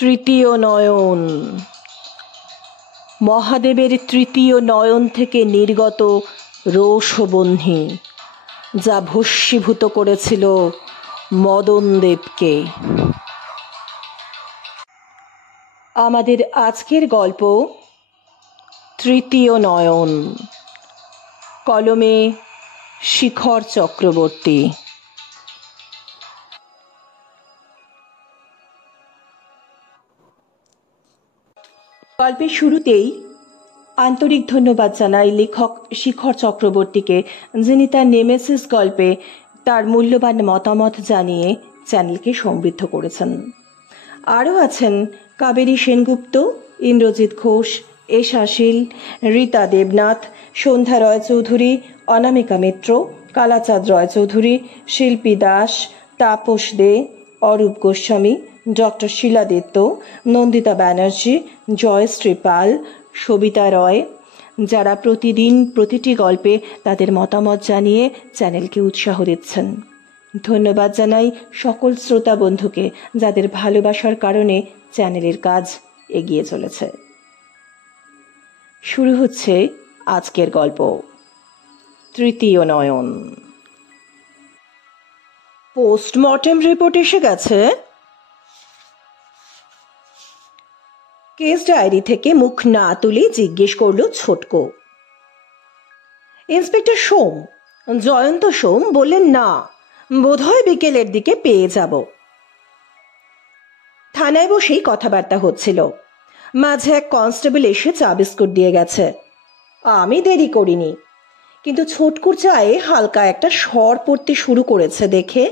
তৃতীয় নয়ন। মহাদেবের তৃতীয় নয়ন থেকে নির্গত রোষবহ্নি, যা ভস্মীভূত করেছিল মদনদেবকে। আমাদের আজকের গল্প তৃতীয় নয়ন। কলমে শিখর চক্রবর্তী। গল্পের শুরুতেই আন্তরিক ধন্যবাদ জানাই লেখক শিখর চক্রবর্তীকে, যিনি তার নেমেসিস গল্পে তার মূল্যবান মতামত জানিয়ে চ্যানেলকে সমৃদ্ধ করেছেন। আরও আছেন কাবেরী সেনগুপ্ত, ইন্দ্রজিৎ ঘোষ, এশা শীল, রীতা দেবনাথ, সন্ধ্যা রয়চৌধুরী, অনামিকা মিত্র, কালাচাঁদ রয়চৌধুরী, শিল্পী দাস, তাপস দে, অরূপ গোস্বামী, ডক্টর শিলা দত্ত, নন্দিতা ব্যানার্জি, জয়শ্রী পাল, সবিতা রয়, যারা প্রতিদিন প্রতিটি গল্পে তাদের মতামত জানিয়ে চ্যানেলকে উৎসাহ দিচ্ছেন। ধন্যবাদ জানাই সকল শ্রোতা বন্ধুকে, যাদের ভালোবাসার কারণে চ্যানেলের কাজ এগিয়ে চলেছে। শুরু হচ্ছে আজকের গল্প তৃতীয় নয়ন। পোস্টমর্টেম রিপোর্ট এসে গেছে। কেস ডায়েরি থেকে মুখ না তুলে জিজ্ঞেস করলো ছোটকো। ইন্সপেক্টর সোম, জয়ন্ত সোম বললেন, না, বোধহয় বিকেলের দিকে পেয়ে যাব। থানায় বসেই কথাবার্তা হচ্ছিল। মাঝে এক কনস্টেবল এসে চা বিস্কুট দিয়ে গেছে। আমি দেরি করিনি, কিন্তু ছোটকুর চায়ে হালকা একটা স্বর পড়তে শুরু করেছে দেখে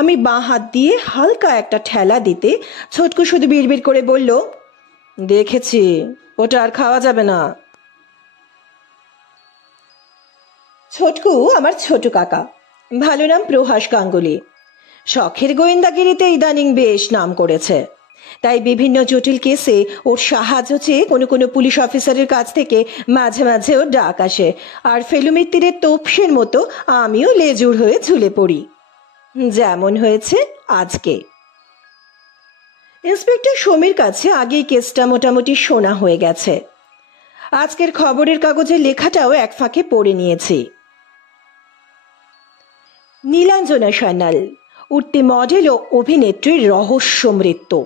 আমি বাঁ হাত দিয়ে হালকা একটা ঠেলা দিতে ছোটকু শুধু বিড়বিড় করে বলল, দেখেছি, ওটা আর খাওয়া যাবে না। ছোটকু আমার ছোট কাকা, ভালো নাম প্রহাস গাঙ্গুলি। শখের গোয়েন্দাগিরিতে ইদানিং বেশ নাম করেছে, তাই বিভিন্ন জটিল কেসে ওর সাহায্য চেয়ে কোনো কোনো পুলিশ অফিসারের কাছ থেকে মাঝে মাঝে ওর ডাক আসে। আর ফেলুমির তীরের তোপসের মতো আমিও লেজুর হয়ে ঝুলে পড়ি, যেমন হয়েছে আজকে। ইন্সপেক্টর সোমের কাছে আগেই কেসটা মোটামুটি শোনা হয়ে গেছে। আজকের খবরের কাগজের লেখাটাও এক ফাঁকে পড়ে নিয়েছি। নীলাঞ্জনা সান্যাল, উঠতি মডেল ও অভিনেত্রীর রহস্য মৃত্যু।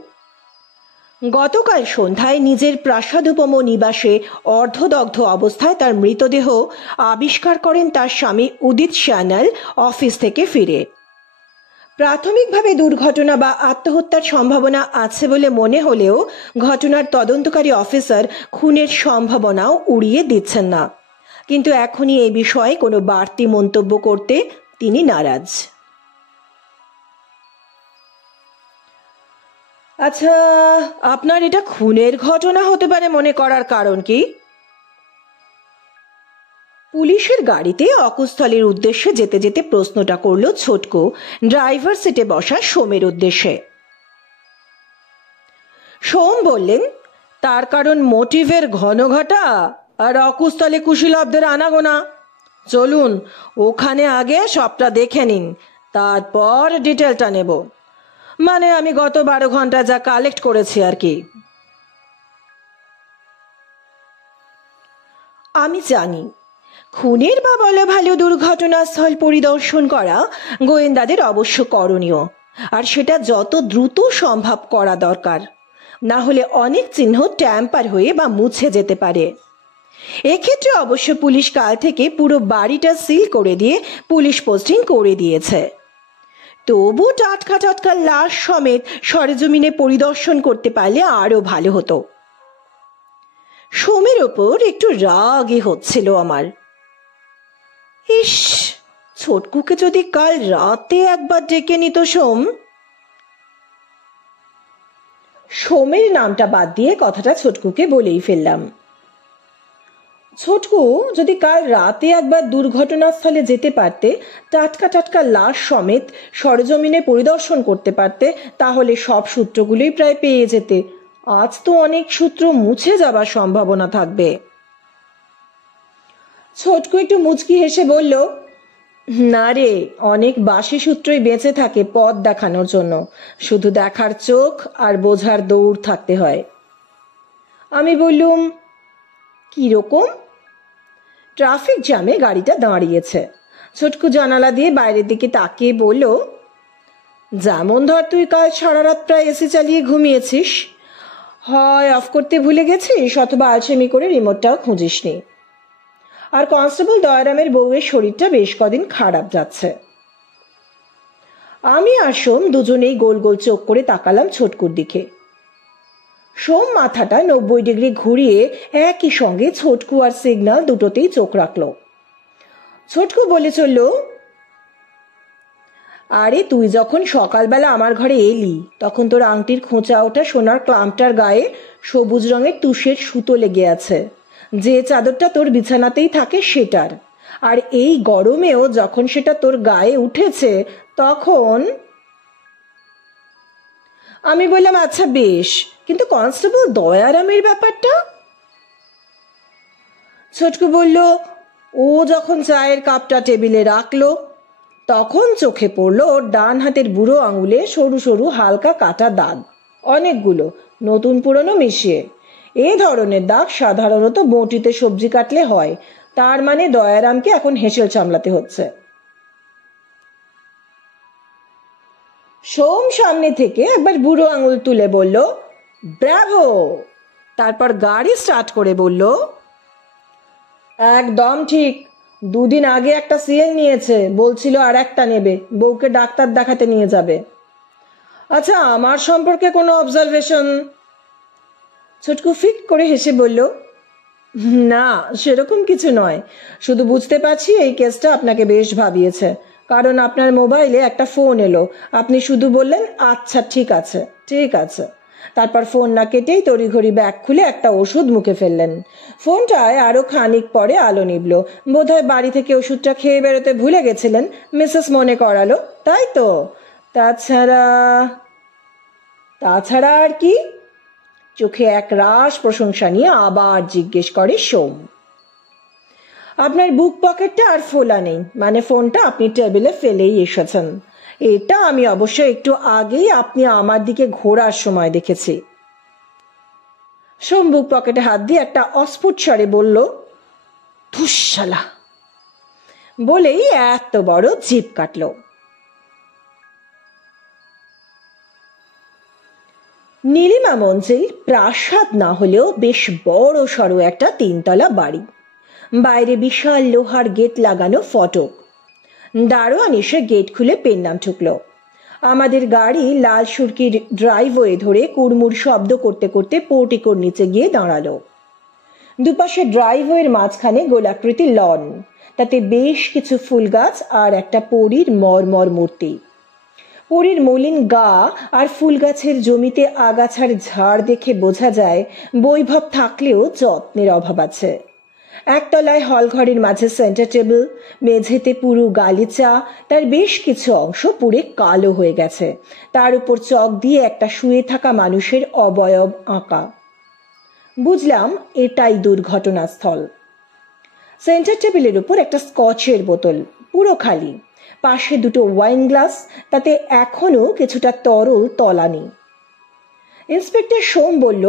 গতকাল সন্ধ্যায় নিজের প্রাসাদোপম নিবাসে অর্ধদগ্ধ অবস্থায় তার মৃতদেহ আবিষ্কার করেন তার স্বামী উদিত সান্যাল অফিস থেকে ফিরে। প্রাথমিকভাবে দুর্ঘটনা বা আত্মহত্যার সম্ভাবনা আছে বলে মনে হলেও ঘটনার তদন্তকারী অফিসার খুনের সম্ভাবনাও উড়িয়ে দিচ্ছেন না, কিন্তু এখনই এই বিষয়ে কোনো বাড়তি মন্তব্য করতে তিনি নারাজ। আচ্ছা, আপনার এটা খুনের ঘটনা হতে পারে মনে করার কারণ কি? পুলিশের গাড়িতে অকুস্থলের উদ্দেশ্যে যেতে যেতে প্রশ্নটা করলো ছোটকু ড্রাইভার সিটে বসা সোমের উদ্দেশ্যে। সোম বললেন, তার কারণ মোটিভের ঘনঘটা আর অকুস্থলে কুশীলবদের আনাগোনা। চলুন ওখানে আগে সবটা দেখে নিন, তারপর ডিটেলটা নেব। মানে আমি গত 12 ঘন্টা যা কালেক্ট করেছি আর কি। আমি জানি খুনের বা বলা ভালো দুর্ঘটনাস্থল পরিদর্শন করা গোয়েন্দাদের অবশ্য করণীয়, আর সেটা যত দ্রুত সম্ভব করা দরকার, না হলে অনেক চিহ্ন ট্যাম্পার হয়ে বা মুছে যেতে পারে। এক্ষেত্রে অবশ্য পুলিশ কাল থেকে পুরো বাড়িটা সিল করে দিয়ে পুলিশ পোস্টিং করে দিয়েছে। তবু টাটকা টাটকা লাশ সমেত সরেজমিনে পরিদর্শন করতে পারলে আরো ভালো হতো। সোমের ওপর একটু রাগই হচ্ছিল আমার। ইস, ছোটকুকে যদি কাল রাতে একবার ডেকে নিত সোম। সোমের নামটা বাদ দিয়ে কথাটা ছোটকুকে বলেই ফেললাম। ছোটকু যদি কাল রাতে একবার দুর্ঘটনাস্থলে যেতে পারতে, টাটকা টাটকা লাশ সমেত সরেজমিনে পরিদর্শন করতে পারতে, তাহলে সব সূত্রগুলোই প্রায় পেয়ে যেতে। আজ তো অনেক সূত্র মুছে যাবার সম্ভাবনা থাকবে। ছোটকু একটু মুচকি হেসে বলল, না রে, অনেক বাসি সূত্রই বেঁচে থাকে পথ দেখানোর জন্য, শুধু দেখার চোখ আর বোঝার দৌড় থাকতে হয়। আমি বললুম, কিরকম? ট্রাফিক জ্যামে গাড়িটা দাঁড়িয়েছে। ছোটকু জানালা দিয়ে বাইরের দিকে তাকিয়ে বলল, যেমন ধর তুই কাল সারা রাত প্রায় এসি চালিয়ে ঘুমিয়েছিস, হয় অফ করতে ভুলে গেছিস অথবা আলসেমি করে রিমোটটাও খুঁজিসনি। আর কনস্টেবল দয়ারামের বউয়ের শরীরটা বেশ কদিন খারাপ যাচ্ছে। আমি আর সোম দুজনেই গোল গোল চোখ করে তাকালাম ছোটকুর দিকে। সোম মাথাটা 90 ডিগ্রি ঘুরিয়ে একই সঙ্গে ছোটকু আর সিগন্যাল দুটোতেই চোখ রাখল। ছোটকু বলে চলল, আরে তুই যখন সকালবেলা আমার ঘরে এলি তখন তোর আংটির খোঁচা ওঠা সোনার ক্লাম্পটার গায়ে সবুজ রঙের তুষের সুতো লেগে আছে, যে চাদরটা তোর বিছানাতেই থাকে সেটার। আর এই গরমেও যখন সেটা তোর গায়ে উঠেছে তখন। আমি বললাম, আচ্ছা বেশ, কিন্তু কনস্টেবল দয়ারামের ব্যাপারটা? ছোটকু বলল, ও যখন চায়ের কাপটা টেবিলে রাখলো তখন চোখে পড়ল ওর ডান হাতের বুড়ো আঙুলে সরু সরু হালকা কাটা দাগ, অনেকগুলো, নতুন পুরনো মিশিয়ে। এ ধরনের দাগ সাধারণত বঁটিতে সবজি কাটলে হয়, তার মানে দয়ারামকে এখন হেসেল সামলাতে হচ্ছে। সোম সামনে থেকে একবার বুড়ো আঙুল তুলে বলল, ব্রাভো। তারপর গাড়ি স্টার্ট করে বলল, একদম ঠিক, 2 দিন আগে একটা সিএল নিয়েছে, বলছিল আর একটা নেবে, বউকে ডাক্তার দেখাতে নিয়ে যাবে। আচ্ছা, আমার সম্পর্কে কোনো অবজারভেশন? ছোটকু ফিক করে হেসে বলল, না সেরকম কিছু নয়, শুধু বুঝতে পারছি এই কেসটা আপনাকে বেশ ভাবিয়েছে, কারণ আপনার মোবাইলে একটা ফোন এলো, আপনি শুধু বললেন আচ্ছা ঠিক আছে ঠিক আছে, তারপর ফোন না কেটেই তড়িঘড়ি ব্যাগ খুলে একটা ওষুধ মুখে ফেললেন। ফোনটায় আরো খানিক পরে আলো নিবল, বোধহয় বাড়ি থেকে ওষুধটা খেয়ে বেরোতে ভুলে গেছিলেন, মিসেস মনে করালো, তাই তো? তাছাড়া তাছাড়া আর কি? চোখে এক রাশ প্রশংসা নিয়ে আবার জিজ্ঞেস করে সোম, আপনার বুক পকেটটা আর ফোলা নেই, মানে ফোনটা আপনি টেবিলে ফেলেই এসেছেন। এটা আমি অবশ্য একটু আগেই আপনি আমার দিকে ঘোরার সময় দেখেছি। সোম বুক পকেটে হাত দিয়ে একটা অস্ফুট স্বরে বলল, ধুস্সালা, বলেই এত বড় জিভ কাটল। নীলিমা মঞ্জিল প্রাসাদ না হলেও বেশ বড় সড়ো একটা 3তলা বাড়ি। বাইরে বিশাল লোহার গেট লাগানো ফটক। দারোয়ান এসে গেট খুলে পেন নাম ঠুকলো। আমাদের গাড়ি লাল সুরকির ড্রাইভওয়ে ধরে কুড়মুড় শব্দ করতে করতে পোর্টিকোর নিচে গিয়ে দাঁড়ালো। দুপাশে ড্রাইভওয়ের মাঝখানে গোলাকৃতি লন, তাতে বেশ কিছু ফুল গাছ আর একটা পরীর মরমর মূর্তি। পরীর মলিন গা আর ফুল গাছের জমিতে আগাছার ঝাড় দেখে বোঝা যায় বৈভব থাকলেও যত্নের অভাব আছে। একতলায় হলঘরের মাঝে সেন্টার টেবিল, মেঝেতে পুরু গালিচা, তার বেশ কিছু অংশ পুড়ে কালো হয়ে গেছে, তার উপর চক দিয়ে একটা শুয়ে থাকা মানুষের অবয়ব আঁকা। বুঝলাম এটাই দুর্ঘটনাস্থল। সেন্টার টেবিলের উপর একটা স্কচের বোতল, পুরো খালি, পাশে দুটো ওয়াইন গ্লাস, তাতে এখনো কিছুটা তরল তলানি। ইন্সপেক্টর সোম বলল,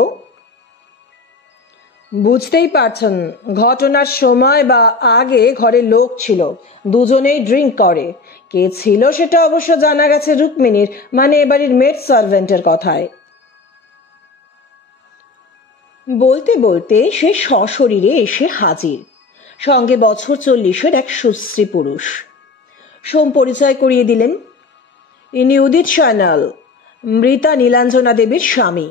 বুঝতেই পারছেন ঘটনার সময় বা আগে ঘরে লোক ছিল, দুজনেই ড্রিঙ্ক করে। কে ছিল সেটা অবশ্য জানা গেছে রুক্মিণীর, মানে এবাড়ির মেড সার্ভেন্টের কথায়। বলতে বলতে সে সশরীরে এসে হাজির, সঙ্গে বছর 40-এর এক সুশ্রী পুরুষ। সোম পরিচয় করিয়ে দিলেন, ইনি উদিত সান্যাল, মৃতা নীলাঞ্জনা দেবীর স্বামী।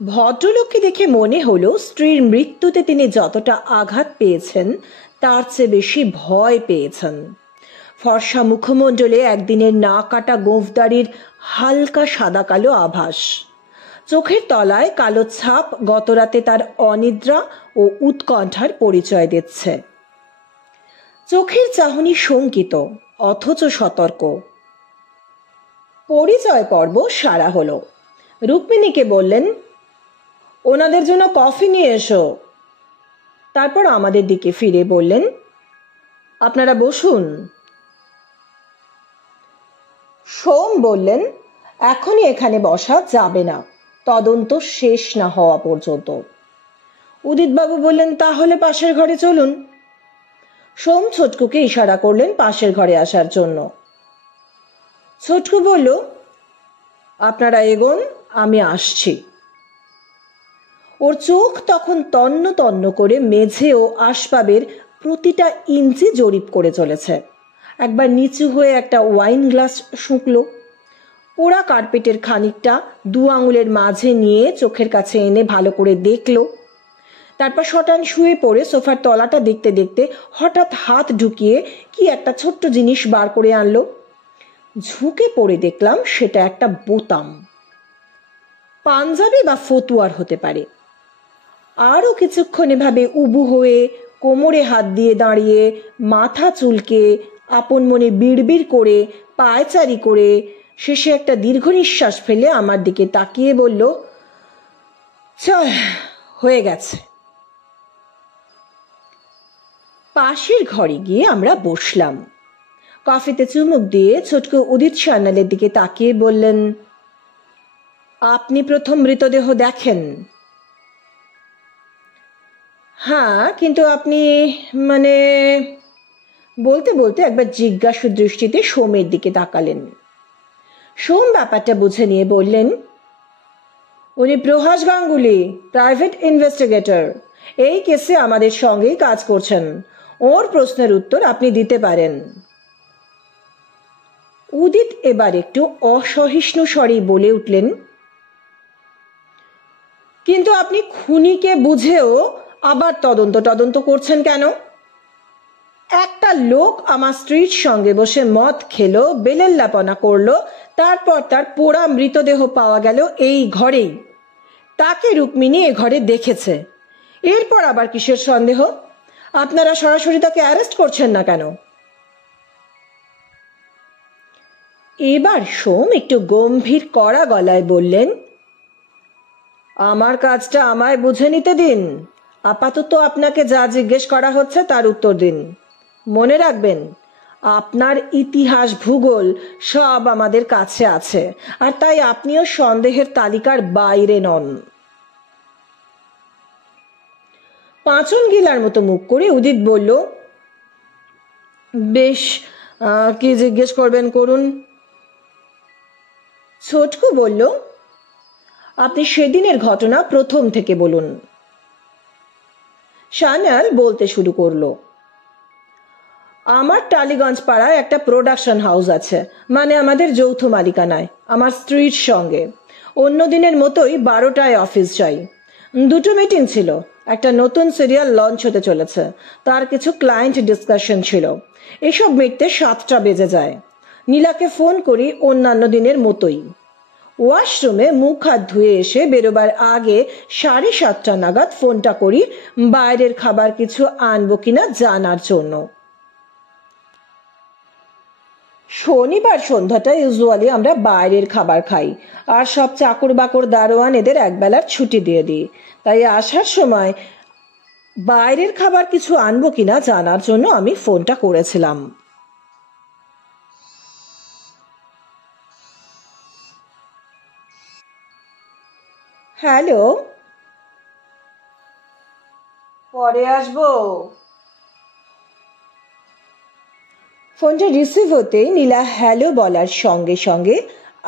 ভদ্রলোককে দেখে মনে হলো স্ত্রীর মৃত্যুতে তিনি যতটা আঘাত পেয়েছেন তার চেয়ে বেশি ভয় পেয়েছেন। ফর্সা মুখমণ্ডলে একদিনের না কাটা গোঁফদাড়ির হালকা সাদা কালো আভাস, চোখের তলায় কালো ছাপ গতরাতে তার অনিদ্রা ও উৎকণ্ঠার পরিচয় দিচ্ছে। চোখের চাহনি শঙ্কিত অথচ সতর্ক। পরিচয় পর্ব সারা হলো। রুক্মিণীকে বললেন, ওনাদের জন্য কফি নিয়ে এসো। তারপর আমাদের দিকে ফিরে বললেন, আপনারা বসুন। সোম বললেন, এখনই এখানে বসা যাবে না, তদন্ত শেষ না হওয়া পর্যন্ত। উদিতবাবু বললেন, তাহলে পাশের ঘরে চলুন। সোম ছোটকুকে ইশারা করলেন পাশের ঘরে আসার জন্য। ছোটকু বলল, আপনারা এগোন, আমি আসছি। ওর চোখ তখন তন্ন তন্ন করে মেঝে ও আসবাবের প্রতিটা ইঞ্চি জরিপ করে চলেছে। একবার নিচু হয়ে একটা ওয়াইন গ্লাস শুঁকল, পোড়া কার্পেটের খানিকটা 2 আঙুলের মাঝে নিয়ে চোখের কাছে এনে ভালো করে দেখল। তারপর শটান শুয়ে পড়ে সোফার তলাটা দেখতে দেখতে হঠাৎ হাত ঢুকিয়ে কি একটা ছোট্ট জিনিস বার করে আনলো। ঝুঁকে পড়ে দেখলাম সেটা একটা বোতাম, পাঞ্জাবি বা ফতুয়ার হতে পারে। আরও কিছুক্ষণ এভাবে উবু হয়ে কোমরে হাত দিয়ে দাঁড়িয়ে মাথা চুলকে আপন মনে বিড়বিড় করে পায়চারি করে শেষে একটা দীর্ঘ নিঃশ্বাস ফেলে আমার দিকে তাকিয়ে বলল, চল, হয়ে গেছে। পাশের ঘরে গিয়ে আমরা বসলাম। কফিতে চুমুক দিয়ে ছোটকু উদিত সান্যালের দিকে তাকিয়ে বললেন, আপনি প্রথম মৃতদেহ দেখেন? হ্যাঁ, কিন্তু আপনি মানে... বলতে বলতে একবার জিজ্ঞাসু দৃষ্টিতে সোমের দিকে তাকালেন। সোম ব্যাপারটা বুঝে নিয়ে বললেন, উনি প্রভাস গাঙ্গুলি, প্রাইভেট ইনভেস্টিগেটর, এই কেসে আমাদের সঙ্গেই কাজ করছেন। ওর প্রশ্নের উত্তর আপনি দিতে পারেন। উদিত এবার একটু অসহিষ্ণু স্বরে বলে উঠলেন, কিন্তু আপনি খুনিকে বুঝেও আবার তদন্ত করছেন কেন? একটা লোক আমার স্ত্রীর সঙ্গে বসে মদ খেলো, বেলেল্লাপনা করলো, তারপর তার পোড়া মৃতদেহ পাওয়া গেল এই ঘরেই। তাকে রুক্মিণী এ ঘরে দেখেছে। এরপর আবার কিসের সন্দেহ? আপনারা সরাসরি তাকে অ্যারেস্ট করছেন না কেন? এবার সোম একটু গম্ভীর কড়া গলায় বললেন, আমার কাজটা আমায় বুঝে নিতে দিন। আপাতত আপনাকে যা জিজ্ঞেস করা হচ্ছে তার উত্তর দিন। মনে রাখবেন, আপনার ইতিহাস ভূগোল সব আমাদের কাছে আছে, আর তাই আপনিও সন্দেহের তালিকার বাইরে নন। পাঁচন গিলার মতো মুখ করে উদিত বলল, বেশ, কি জিজ্ঞেস করবেন করুন। ছোটকু বলল, আপনি সেদিনের ঘটনা প্রথম থেকে বলুন। সান্যাল বলতে শুরু করলো, আমার টালিগঞ্জ পাড়ায় একটা প্রোডাকশন হাউস আছে, মানে আমাদের যৌথ মালিকানায়, আমার স্ত্রীর সঙ্গে। অন্য দিনের মতোই 12টায় অফিস যাই। 2টো মিটিং ছিল। একটা নতুন সিরিয়াল লঞ্চ হতে চলেছে, তার কিছু ক্লায়েন্ট ডিসকাশন ছিল। এসব মিটতে 7টা বেজে যায়। নীলাকে ফোন করি অন্যান্য দিনের মতোই। ওয়াশরুমে মুখ হাত ধুয়ে এসে বেরোবার আগে 7:30 নাগাদ ফোনটা করি বাইরের খাবার কিছু আনবো কিনা জানার জন্য। শনিবার সন্ধ্যাটা ইউজুয়ালি আমরা বাইরের খাবার খাই, আর সব চাকর বাকর দারোয়ান এদের একবেলার ছুটি দিয়ে দিই। তাই আসার সময় বাইরের খাবার কিছু আনবো কিনা জানার জন্য আমি ফোনটা করেছিলাম। হ্যালো, পরে আসবো। ফোনটা রিসিভ হতেই নীলা হ্যালো বলার সঙ্গে সঙ্গে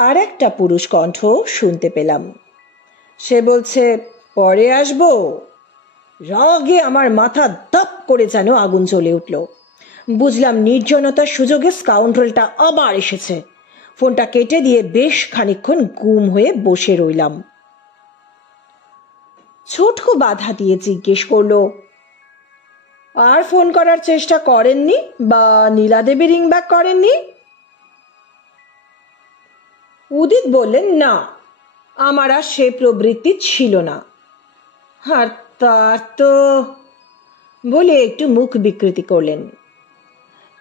আর একটা পুরুষ কণ্ঠ শুনতে পেলাম। সে বলছে, পরে আসবো। রাগে আমার মাথা দাপ করে যেন আগুন জ্বলে উঠল। বুঝলাম নির্জনতার সুযোগে স্কাউন্ড্রেলটা আবার এসেছে। ফোনটা কেটে দিয়ে বেশ খানিকক্ষণ গুম হয়ে বসে রইলাম। ছোটকু বাধা দিয়ে জিজ্ঞেস করলো, আর ফোন করার চেষ্টা করেননি বা নীলা দেবী রিং ব্যাক করেননি? উদিত বললেন, না, আমার আর সে প্রবৃত্তি ছিল না। আর তার তো... বলে একটু মুখ বিকৃতি করলেন।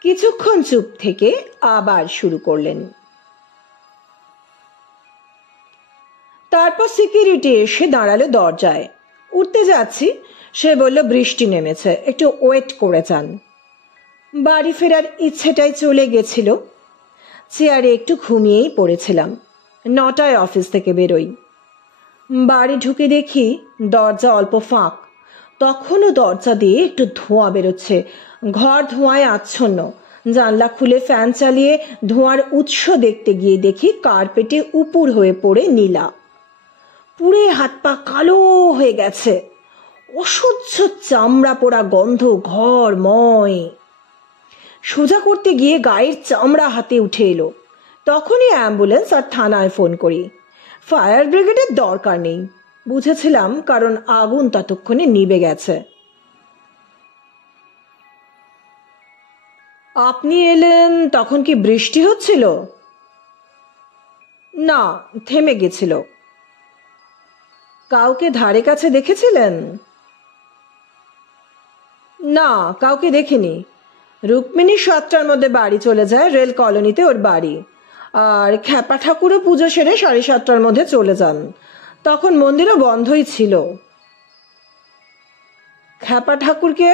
কিছুক্ষণ চুপ থেকে আবার শুরু করলেন। তারপর সিকিউরিটি এসে দাঁড়ালো দরজায়। উঠতে যাচ্ছি, সে বলল, বৃষ্টি নেমেছে, একটু ওয়েট করে যান। বাড়ি ফেরার ইচ্ছেটাই চলে গেছিল। চেয়ারে একটু ঘুমিয়েই পড়েছিলাম। 9টায় অফিস থেকে বেরোই। বাড়ি ঢুকে দেখি দরজা অল্প ফাঁক। তখনও দরজা দিয়ে একটু ধোঁয়া বেরোচ্ছে। ঘর ধোঁয়ায় আচ্ছন্ন। জানলা খুলে ফ্যান চালিয়ে ধোঁয়ার উৎস দেখতে গিয়ে দেখি কার্পেটে উপুড় হয়ে পড়ে নীলা। পুড়ে হাত পা কালো হয়ে গেছে। অসহ্য চামড়া পোড়া গন্ধ ঘরময়। সোজা করতে গিয়ে গায়ের চামড়া হাতে উঠে এলো। তখনই অ্যাম্বুলেন্স আর থানায় ফোন করি। ফায়ার ব্রিগেডের দরকার নেই, বুঝেছিলাম, কারণ আগুন ততক্ষণে নিভে গেছে। আপনি এলেন তখন কি বৃষ্টি হচ্ছিল? না, থেমে গেছিল। কাউকে ধারে কাছে দেখেছিলেন? না, কাউকে দেখিনি। রুক্মিণী 7টার মধ্যে বাড়ি চলে যায়, রেল কলোনিতে ওর বাড়ি। আর খ্যাপা ঠাকুরও পুজো সেরে 7:30টার মধ্যে চলে যান। তখন মন্দিরও বন্ধই ছিল। খ্যাপা ঠাকুরকে?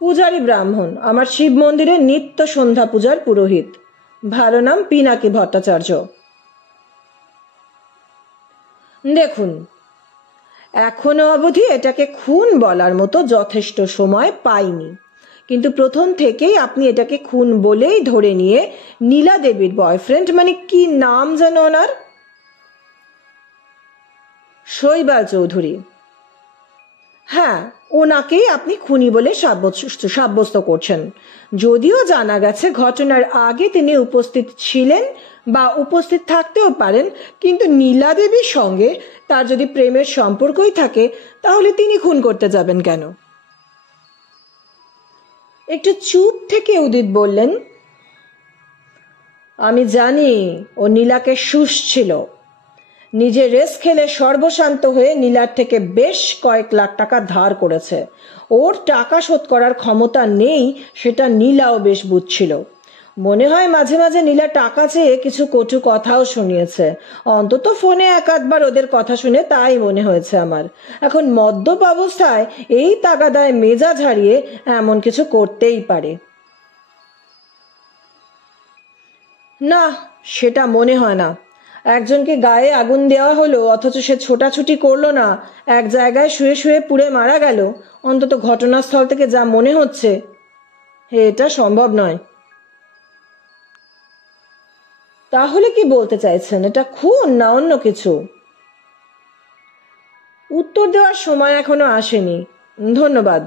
পূজারী ব্রাহ্মণ, আমার শিব মন্দিরে নিত্য সন্ধ্যা পূজার পুরোহিত। ভালো নাম পিনাকি ভট্টাচার্য। দেখুন, এখনো অবধি এটাকে খুন বলার মতো যথেষ্ট সময় পাইনি, কিন্তু প্রথম থেকেই আপনি এটাকে খুন বলেই ধরে নিয়ে নীলা দেবীর বয়ফ্রেন্ড, মানে কি নাম যেন ওনার? শৈবাল চৌধুরী। হ্যাঁ, ওনাকেই আপনি খুনি বলে সাব্যস্ত করছেন। যদিও জানা গেছে ঘটনার আগে তিনি উপস্থিত ছিলেন বা উপস্থিত থাকতেও পারেন, কিন্তু নীলা দেবীর সঙ্গে তার যদি প্রেমের সম্পর্কই থাকে তাহলে তিনি খুন করতে যাবেন কেন? একটু চুপ থেকে উদিত বললেন, আমি জানি ও নীলাকে শুষছিল। নিজে রেস খেলে সর্বশান্ত হয়ে নীলার থেকে বেশ কয়েক লাখ টাকা ধার করেছে। ওর টাকা শোধ করার ক্ষমতা নেই সেটা নীলাও বেশ বুঝছিল। মনে হয় মাঝে মাঝে নীলা টাকা চেয়ে কিছু কটু কথাও শুনিয়েছে। অন্তত ফোনে একাধবার ওদের কথা শুনে তাই মনে হয়েছে আমার। এখন মদ্যপ অবস্থায় এই তাগাদায় মেজাজ হারিয়ে এমন কিছু করতেই পারে। না, সেটা মনে হয় না। একজনকে গায়ে আগুন দেওয়া হলো অথচ সে ছোটাছুটি করলো না, এক জায়গায় শুয়ে শুয়ে পুড়ে মারা গেল। অন্তত ঘটনাস্থল থেকে যা মনে হচ্ছে এটা সম্ভব নয়। তাহলে কি বলতে চাইছেন, এটা খুন না অন্য কিছু? উত্তর দেওয়ার সময় এখনো আসেনি, ধন্যবাদ।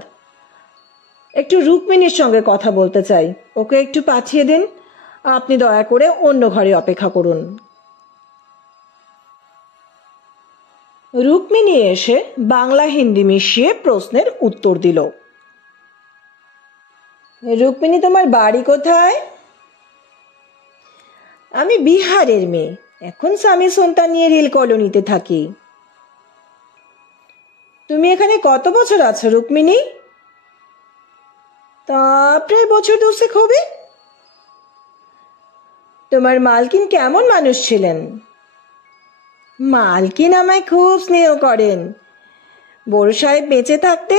একটু রুক্মিণীর সঙ্গে কথা বলতে চাই, ওকে একটু পাঠিয়ে দিন। আপনি দয়া করে অন্য ঘরে অপেক্ষা করুন। রুক্মিণী এসে বাংলা হিন্দি মিশিয়ে প্রশ্নের উত্তর দিল। রুক্মিণী, তোমার বাড়ি কোথায়? আমি বিহারের মেয়ে, এখন স্বামী সন্তান নিয়ে রেল কলোনিতে থাকি। তুমি এখানে কত বছর আছো রুক্মিণী? তা প্রায় বছর 2 হবে। তোমার মালকিন কেমন মানুষ ছিলেন? মালকিন আমায় খুব স্নেহ করেন। বড় সাহেব বেঁচে থাকতে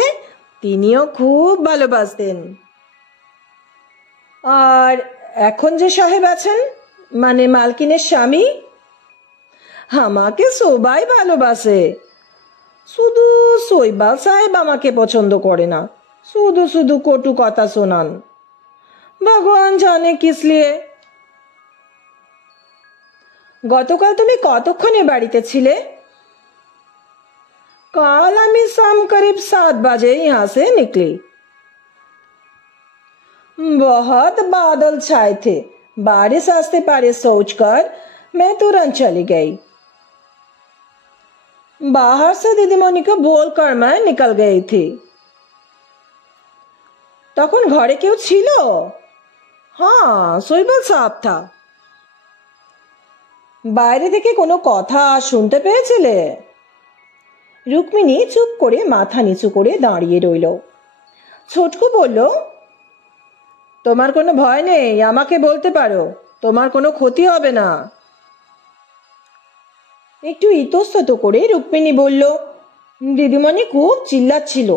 তিনিও খুব ভালোবাসতেন। আর এখন যে সাহেব আছেন, মানে মালকিনের স্বামী, আমাকে সবাই ভালোবাসে। শুধু শৈবাল সাহেব আমাকে পছন্দ করে না, শুধু শুধু কটু কথা শোনান। ভগবান জানে কিস লিয়ে। গতকাল তুমি কতক্ষণে বাড়িতে ছিলে? কাল আমি शाम करीब 7 बजे यहाँ से निकली। बहुत बादल छाए थे, बारिश आते पारे सोचकर मैं तुरंत चली गई। बाहर से दीदीमणि को बोलकर मैं निकल गई थी। তখন ঘরে কেউ ছিল? হ্যাঁ, শৈবাল সাহেব থা। বাইরে থেকে কোনো কথা শুনতে পেয়েছিলে? রুক্মিণী চুপ করে মাথা নিচু করে দাঁড়িয়ে রইল। ছোটকু বলল, তোমার কোনো ভয় নেই, আমাকে বলতে পারো, তোমার কোনো ক্ষতি হবে না। একটু ইতস্তত করে রুক্মিণী বলল, দিদিমণি খুব চিল্লাচ্ছিল,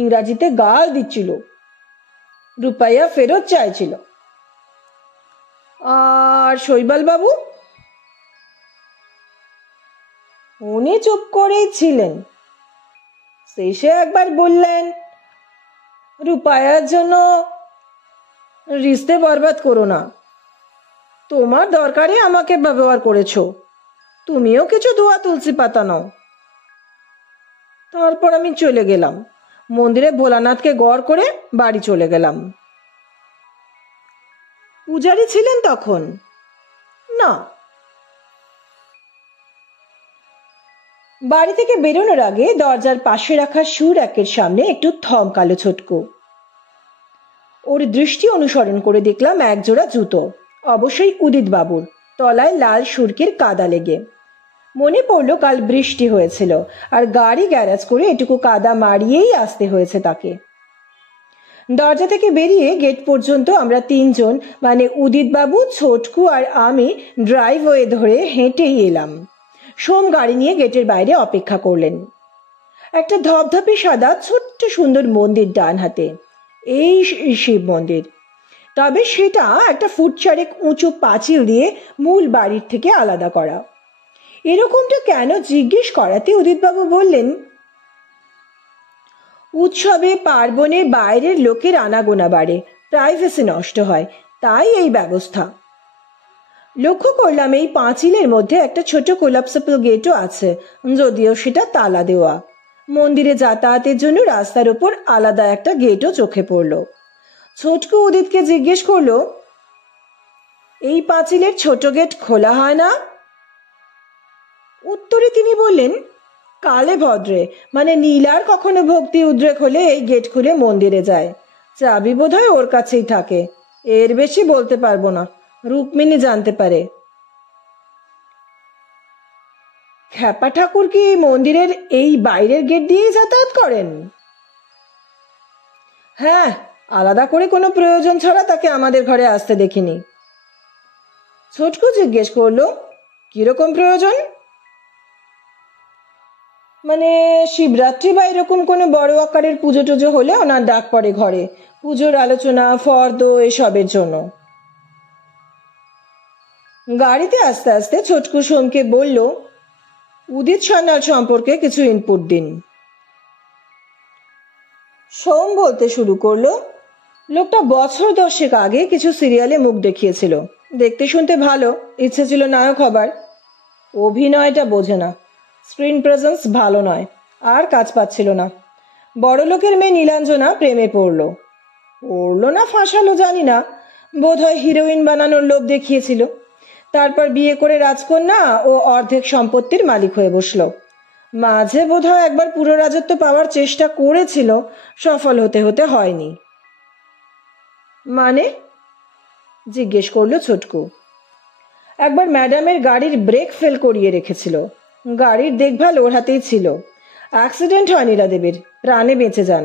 ইংরাজিতে গাল দিচ্ছিল। রূপাইয়া ফেরত চাইছিল। আর শৈবাল বাবু? উনি চুপ করেই ছিলেন। শেষে একবার বললেন, রূপাইয়ার জন্য রিশতে বরবাদ করো না। তোমার দরকারে আমাকে ব্যবহার করেছো, তুমিও কিছু ধোয়া তুলসী পাতা নাও। তারপর আমি চলে গেলাম, মন্দিরে ভোলানাথকে গড় করে বাড়ি চলে গেলাম। পূজারি ছিলেন তখন? না। বাড়ি থেকে বেরোনোর আগে দরজার পাশে রাখা সুর একের সামনে একটু থমকালো ছোটকু। ওর দৃষ্টি অনুসরণ করে দেখলাম একজোড়া জুতো, অবশ্যই উদিত বাবুর, তলায় লাল সুরকির কাদা লেগে। মনে পড়লো কাল বৃষ্টি হয়েছিল আর গাড়ি গ্যারেজ করে এটুকু কাদা মারিয়েই আসতে হয়েছে তাকে। দরজা থেকে বেরিয়ে গেট পর্যন্ত আমরা তিনজন, মানে উদিত বাবু, ছোটকু আর আমি, ড্রাইভওয়ে ধরে হেঁটেই এলাম। সোম গাড়ি নিয়ে গেটের বাইরে অপেক্ষা করলেন। একটা ধপধপে সাদা ছোট্ট সুন্দর মন্দির ডান হাতে, এই শিব মন্দির। তবে সেটা একটা ফুট চারেক উঁচু পাঁচিল দিয়ে মূল বাড়ির থেকে আলাদা করা। এরকমটা কেন জিজ্ঞেস করাতে উদিতবাবু বললেন, উৎসবে পার্বণে বাইরের লোকের আনাগোনা বাড়ে, প্রাইভেসি নষ্ট হয়, তাই এই ব্যবস্থা। লক্ষ্য করলাম এই পাঁচিলের মধ্যে একটা ছোট কোলাপসেবল গেটও আছে, যদিও সেটা তালা দেওয়া। মন্দিরে যাতায়াতের জন্য রাস্তার উপর আলাদা একটা গেটও চোখে পড়ল। ছোটকু উদিতকে জিজ্ঞেস করলো, এই পাঁচিলের ছোট গেট খোলা হয় না? উত্তরে তিনি বললেন, কালে ভদ্রে, মানে নীলার কখনো ভক্তি উদ্রেক হলে এই গেট খুলে মন্দিরে যায়। চাবি বোধহয় ওর কাছেই থাকে, এর বেশি বলতে পারবো না, রুক্মিণী জানতে পারে। খ্যাপা ঠাকুর কি মন্দিরের এই বাইরের গেট দিয়েই যাতায়াত করেন? হ্যাঁ, আলাদা করে কোনো প্রয়োজন ছাড়া তাকে আমাদের ঘরে আসতে দেখিনি। ছোটকু জিজ্ঞেস করলো, কিরকম প্রয়োজন? মানে শিবরাত্রি বা এরকম কোনো বড় আকারের পুজো টুজো হলে ওনার ডাক পড়ে ঘরে, পুজোর আলোচনা, ফর্দ এসবের জন্য। গাড়িতে আস্তে আস্তে ছোটকু সোমকে বলল, উদিত সান্যাল সম্পর্কে কিছু ইনপুট দিন। সোম বলতে শুরু করলো, লোকটা বছর 10 আগে কিছু সিরিয়ালে মুখ দেখিয়েছিল, দেখতে শুনতে ভালো, ইচ্ছে ছিল নায়ক হবার। অভিনয়টা বোঝে না, স্ক্রিন প্রেজেন্স ভালো নয়, আর কাজ পাচ্ছিল না। বড় লোকের মেয়ে নীলাঞ্জনা প্রেমে পড়লো না ফাঁসালো জানি না, বোধহয় হিরোইন বানানোর লোভ দেখিয়েছিল। তারপর বিয়ে করে রাজকন্যা ও অর্ধেক সম্পত্তির মালিক হয়ে বসলো। মাঝে বোধহয় একবার পুরো রাজত্ব পাওয়ার চেষ্টা করেছিল, সফল হতে হতে হয়নি। মানে? জিজ্ঞেস করলো ছোটকু। একবার ম্যাডামের গাড়ির ব্রেক ফেল করিয়ে রেখেছিল, গাড়ির দেখভাল ওর হাতেই ছিল। অ্যাক্সিডেন্ট হয় নীলাদেবীর, প্রাণে বেঁচে যান।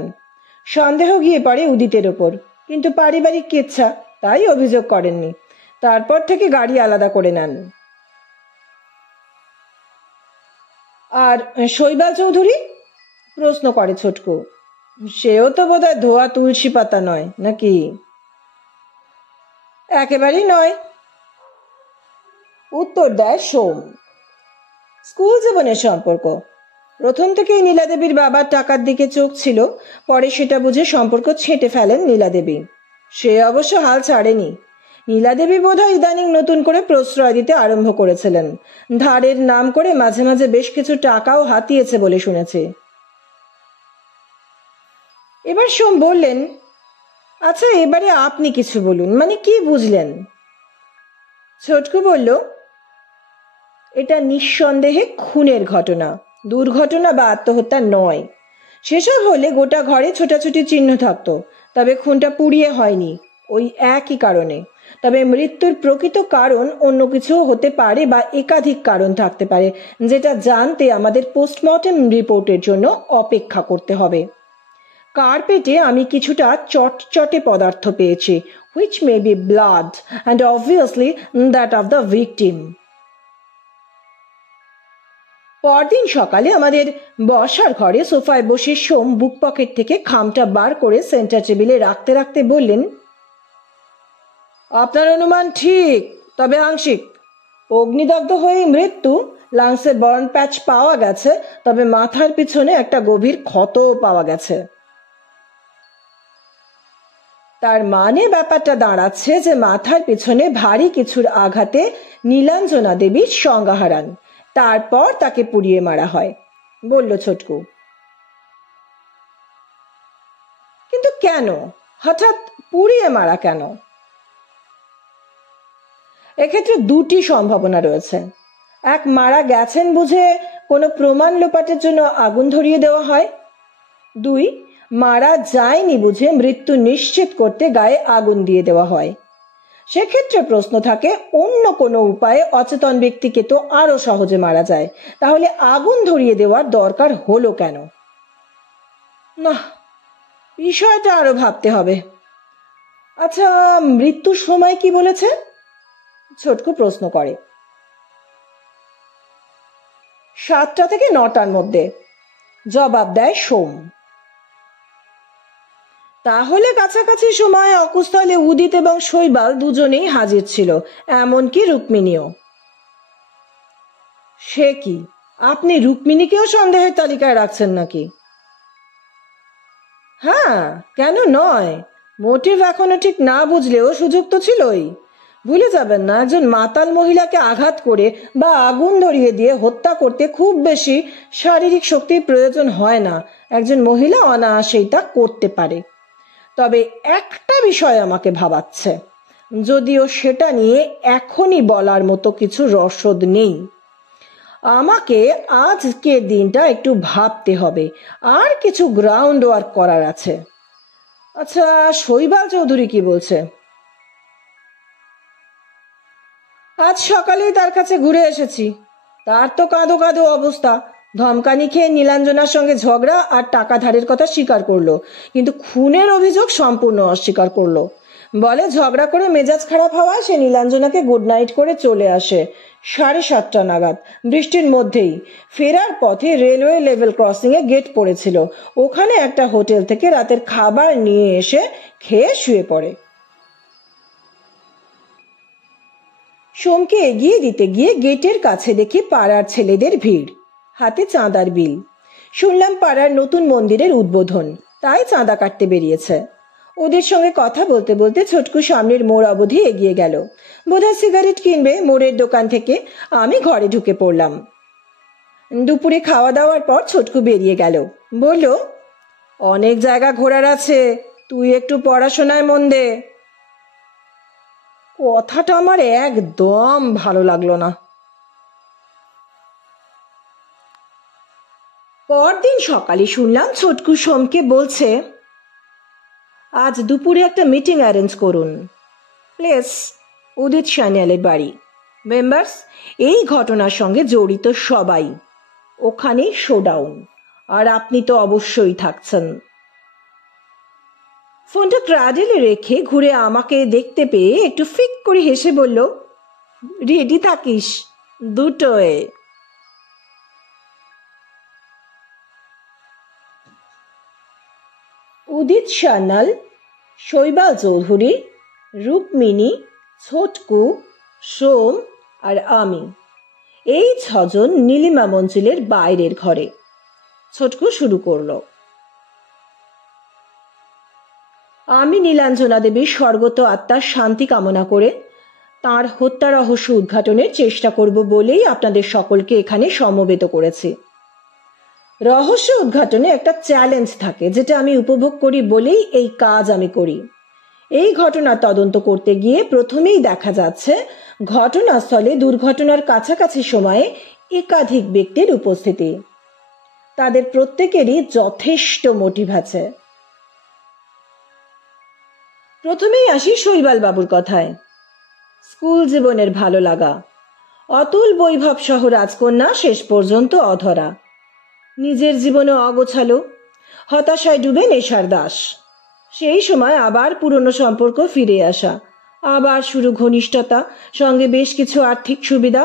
সন্দেহ গিয়ে পড়ে উদিতের ওপর, কিন্তু পারিবারিক কেচ্ছা, তাই অভিযোগ করেননি। তারপর থেকে গাড়ি আলাদা করে নেন। আর শৈবাল চৌধুরী? প্রশ্ন করে ছোটকু। সেও তো বোধহয় ধোয়া তুলসী পাতা নয় নাকি? একেবারেই নয়, উত্তর দেয় সোম। স্কুল জীবনের সম্পর্ক, প্রথম থেকেই নীলাদেবীর বাবার টাকার দিকে চোখ ছিল, পরে সেটা বুঝে সম্পর্ক ছেঁটে ফেলেন নীলাদেবী। সে অবশ্য হাল ছাড়েনি। নীলাদেবী বোধহয় ইদানিং নতুন করে প্রশ্রয় দিতে আরম্ভ করেছিলেন, ধারের নাম করে মাঝে মাঝে বেশ কিছু টাকাও হাতিয়েছে বলে শুনেছে। এবার সোম বললেন, আচ্ছা এবারে আপনি কিছু বলুন, মানে কি বুঝলেন? ছোটকু বলল, এটা নিঃসন্দেহে খুনের ঘটনা, দুর্ঘটনা বা আত্মহত্যা নয়। সেসব হলে গোটা ঘরে ছোটাছুটি চিহ্ন থাকতো, তবে খুনটা পুড়িয়ে হয়নি, ওই একই কারণে। তবে মৃত্যুর প্রকৃত কারণ অন্য কিছু হতে পারে বা একাধিক কারণ থাকতে পারে, যেটা জানতে আমাদের পোস্টমর্টেম রিপোর্টের জন্য অপেক্ষা করতে হবে। কার্পেটে আমি কিছুটা চটচটে পদার্থ পেয়েছি, which may be blood and obviously that of the victim. পরদিন সকালে আমাদের বসার ঘরে সোফায় বসে সোম বুক পকেট থেকে খামটা বার করে সেন্টার টেবিলে রাখতে রাখতে বললেন, আপনার অনুমান ঠিক, তবে আংশিক। অগ্নিদগ্ধ হয়ে মৃত্যু, লাংসে বার্ন প্যাচ পাওয়া গেছে, তবে মাথার পিছনে একটা গভীর ক্ষতও পাওয়া গেছে। তার মানে ব্যাপারটা দাঁড়াচ্ছে যে মাথার পিছনে ভারী কিছুর আঘাতে নীলাঞ্জনা দেবী সংজ্ঞা হারান, তারপর তাকে পুড়িয়ে মারা হয়, বলল ছোটকু। কিন্তু কেন হঠাৎ পুড়িয়ে মারা কেন? এক্ষেত্রে দুটি সম্ভাবনা রয়েছে। এক, মারা গেছেন বুঝে কোনো প্রমাণ লোপাটের জন্য আগুন ধরিয়ে দেওয়া হয়। দুই, মারা যায়নি বুঝে মৃত্যু নিশ্চিত করতে গায়ে আগুন দিয়ে দেওয়া হয়। সেক্ষেত্রে প্রশ্ন থাকে, অন্য কোনো উপায়ে অচেতন ব্যক্তিকে তো আরো সহজে মারা যায়, তাহলে আগুন ধরিয়ে দেওয়ার দরকার হলো কেন? না, বিষয়টা আরো ভাবতে হবে। আচ্ছা, মৃত্যুর সময় কি বলেছে? ছোটকু প্রশ্ন করে। 7টা থেকে 9টার মধ্যে, জবাব দেয় সোম। তাহলে কাছাকাছি সময় অকুস্থলে উদিত এবং শৈবাল দুজনেই হাজির ছিল, এমনকি রুক্মিণীও। সে কি, আপনি রুক্মিণীকেও সন্দেহের তালিকায় রাখছেন নাকি? হ্যাঁ, কেন নয়। মোটিভ এখনো ঠিক না বুঝলেও সুযোগ তো ছিলই। ভুলে যাবেন না, একজন মাতাল মহিলাকে আঘাত করে বা আগুন ধরিয়ে দিয়ে হত্যা করতে খুব বেশি শারীরিক শক্তির প্রয়োজন হয় না। একজন মহিলা অনায়াসেই তা করতে পারে। তবে একটা বিষয় আমাকে ভাবাচ্ছে, যদিও সেটা নিয়ে এখনই বলার মতো কিছু রসদ নেই। আমাকে আজকে দিনটা একটু ভাবতে হবে, আর কিছু গ্রাউন্ড ওয়ার্ক করার আছে। আচ্ছা, শৈবাল চৌধুরী কি বলছে? আজ সকালেই তার কাছে ঘুরে এসেছি। তার তো কাঁদো কাঁদো অবস্থা। ধমকানি খেয়ে নীলাঞ্জনার সঙ্গে ঝগড়া আর টাকা ধারের কথা স্বীকার করলো, কিন্তু খুনের অভিযোগ সম্পূর্ণ অস্বীকার করলো। বলে ঝগড়া করে মেজাজ খারাপ হওয়ায় সে নীলাঞ্জনাকে গুড নাইট করে চলে আসে 7:30 নাগাদ, বৃষ্টির মধ্যেই। ফেরার পথে রেলওয়ে লেভেল ক্রসিং এ গেট পড়েছিল, ওখানে একটা হোটেল থেকে রাতের খাবার নিয়ে এসে খেয়ে শুয়ে পড়ে। সোমকে এগিয়ে দিতে গিয়ে গেটের কাছে দেখি পাড়ার ছেলেদের ভিড়, হাতে চাঁদার বিল। শুনলাম পাড়ার নতুন মন্দিরের উদ্বোধন, তাই চাঁদা কাটতে বেরিয়েছে। ওদের সঙ্গে কথা বলতে বলতে ছোটকু সামনের মোড় অবধি এগিয়ে গেল। বোধহয় সিগারেট কিনবে মোড়ের দোকান থেকে। আমি ঘরে ঢুকে পড়লাম। দুপুরে খাওয়া দাওয়ার পর ছোটকু বেরিয়ে গেল, বলল, অনেক জায়গা ঘোরার আছে, তুই একটু পড়াশোনায় মন দে। কথাটা আমার একদম ভালো লাগলো না। পরদিন সকালে শুনলাম ছোটকু সোমকে বলছে, আজ দুপুরে একটা মিটিং অ্যারেঞ্জ করুন, প্লেস উদিত সান্যালের বাড়ি। মেম্বার্স, এই ঘটনার সঙ্গে জড়িত সবাই। ওখানেই শোডাউন, আর আপনি তো অবশ্যই থাকছেন। ফোনটা ক্রাডেলে রেখে ঘুরে আমাকে দেখতে পেয়ে একটু ফিক করে হেসে বলল, রেডি থাকিস, দুটোয়। উদিত সান্যাল, শৈবাল চৌধুরী, রুক্মিণী, ছোটকু, সোম আর আমি, এই 6জন নীলিমা মঞ্জিলের বাইরের ঘরে। ছোটকু শুরু করলো, আমি নীলাঞ্জনা দেবীর স্বর্গত আত্মার শান্তি কামনা করে তার হত্যা রহস্য উদ্ঘাটনের চেষ্টা করব বলেই আপনাদের সকলকে এখানে সমবেত করেছি। রহস্য উদ্ঘাটনে একটা চ্যালেঞ্জ থাকে, যেটা আমি উপভোগ করি বলেই এই কাজ আমি করি। এই ঘটনার তদন্ত করতে গিয়ে প্রথমেই দেখা যাচ্ছে ঘটনাস্থলে দুর্ঘটনার কাছাকাছি সময়ে একাধিক ব্যক্তির উপস্থিতি। তাদের প্রত্যেকেরই যথেষ্ট মোটিভ আছে। প্রথমেই আসি শৈবাল বাবুর কথায়। স্কুল জীবনের ভালো লাগা, অতুল বৈভব সহ রাজকন্যা শেষ পর্যন্ত অধরা, নিজের জীবনে অগোছালো, হতাশায় ডুবে নেশার দাস। সেই সময় আবার পুরনো সম্পর্ক ফিরে আসা, আবার শুরু ঘনিষ্ঠতা, সঙ্গে বেশ কিছু আর্থিক সুবিধা।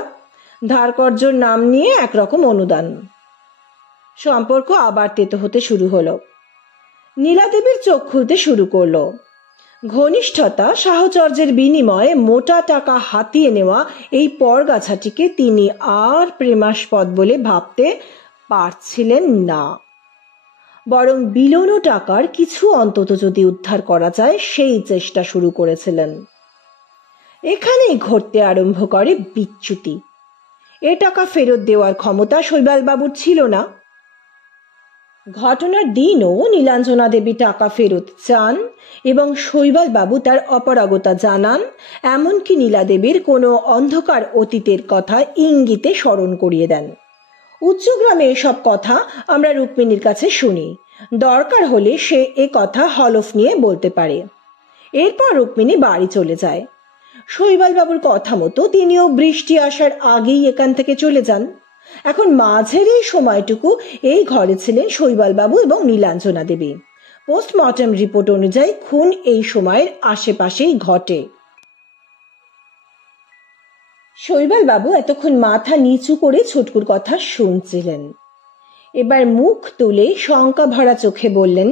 ধারকর্জর নাম নিয়ে একরকম অনুদান। সম্পর্ক আবার তেতো হতে শুরু হলো। নীলা দেবীর চোখ খুলতে শুরু করলো। ঘনিষ্ঠতা সাহচর্যের বিনিময়ে মোটা টাকা হাতিয়ে নেওয়া এই পরগাছাটিকে তিনি আর প্রেমাস্পদ বলে ভাবতে পারছিলেন না, বরং বিলোনো টাকার কিছু অন্তত যদি উদ্ধার করা যায় সেই চেষ্টা শুরু করেছিলেন। এখানেই ঘটতে আরম্ভ করে বিচ্যুতি। এ টাকা ফেরত দেওয়ার ক্ষমতা শৈবালবাবুর ছিল না। ঘটনার দিনও নীলাঞ্জনা দেবী টাকা ফেরত চান এবং শৈবালবাবু তার অপারগতা জানান, এমনকি নীলা দেবীর কোনো অন্ধকার অতীতের কথা ইঙ্গিতে স্মরণ করিয়ে দেন। উচ্চগ্রামে এসব কথা আমরা রুক্মিণীর কাছে শুনি, দরকার হলে সে এ কথা হলফ নিয়ে বলতে পারে। এরপর রুক্মিণী বাড়ি চলে যায়। শৈবালবাবুর কথা মতো তিনিও বৃষ্টি আসার আগেই এখান থেকে চলে যান। এখন মাঝের এই সময়টুকু এই ঘরে ছিলেন শৈবালবাবু এবং নীলাঞ্জনা দেবী। পোস্টমর্টম রিপোর্ট অনুযায়ী খুন এই সময়ের আশেপাশেই ঘটে। শৈবালবাবু এতক্ষণ মাথা নিচু করে ছটকুর কথা শুনছিলেন। এবার মুখ তুলে শঙ্কা ভরা চোখে বললেন,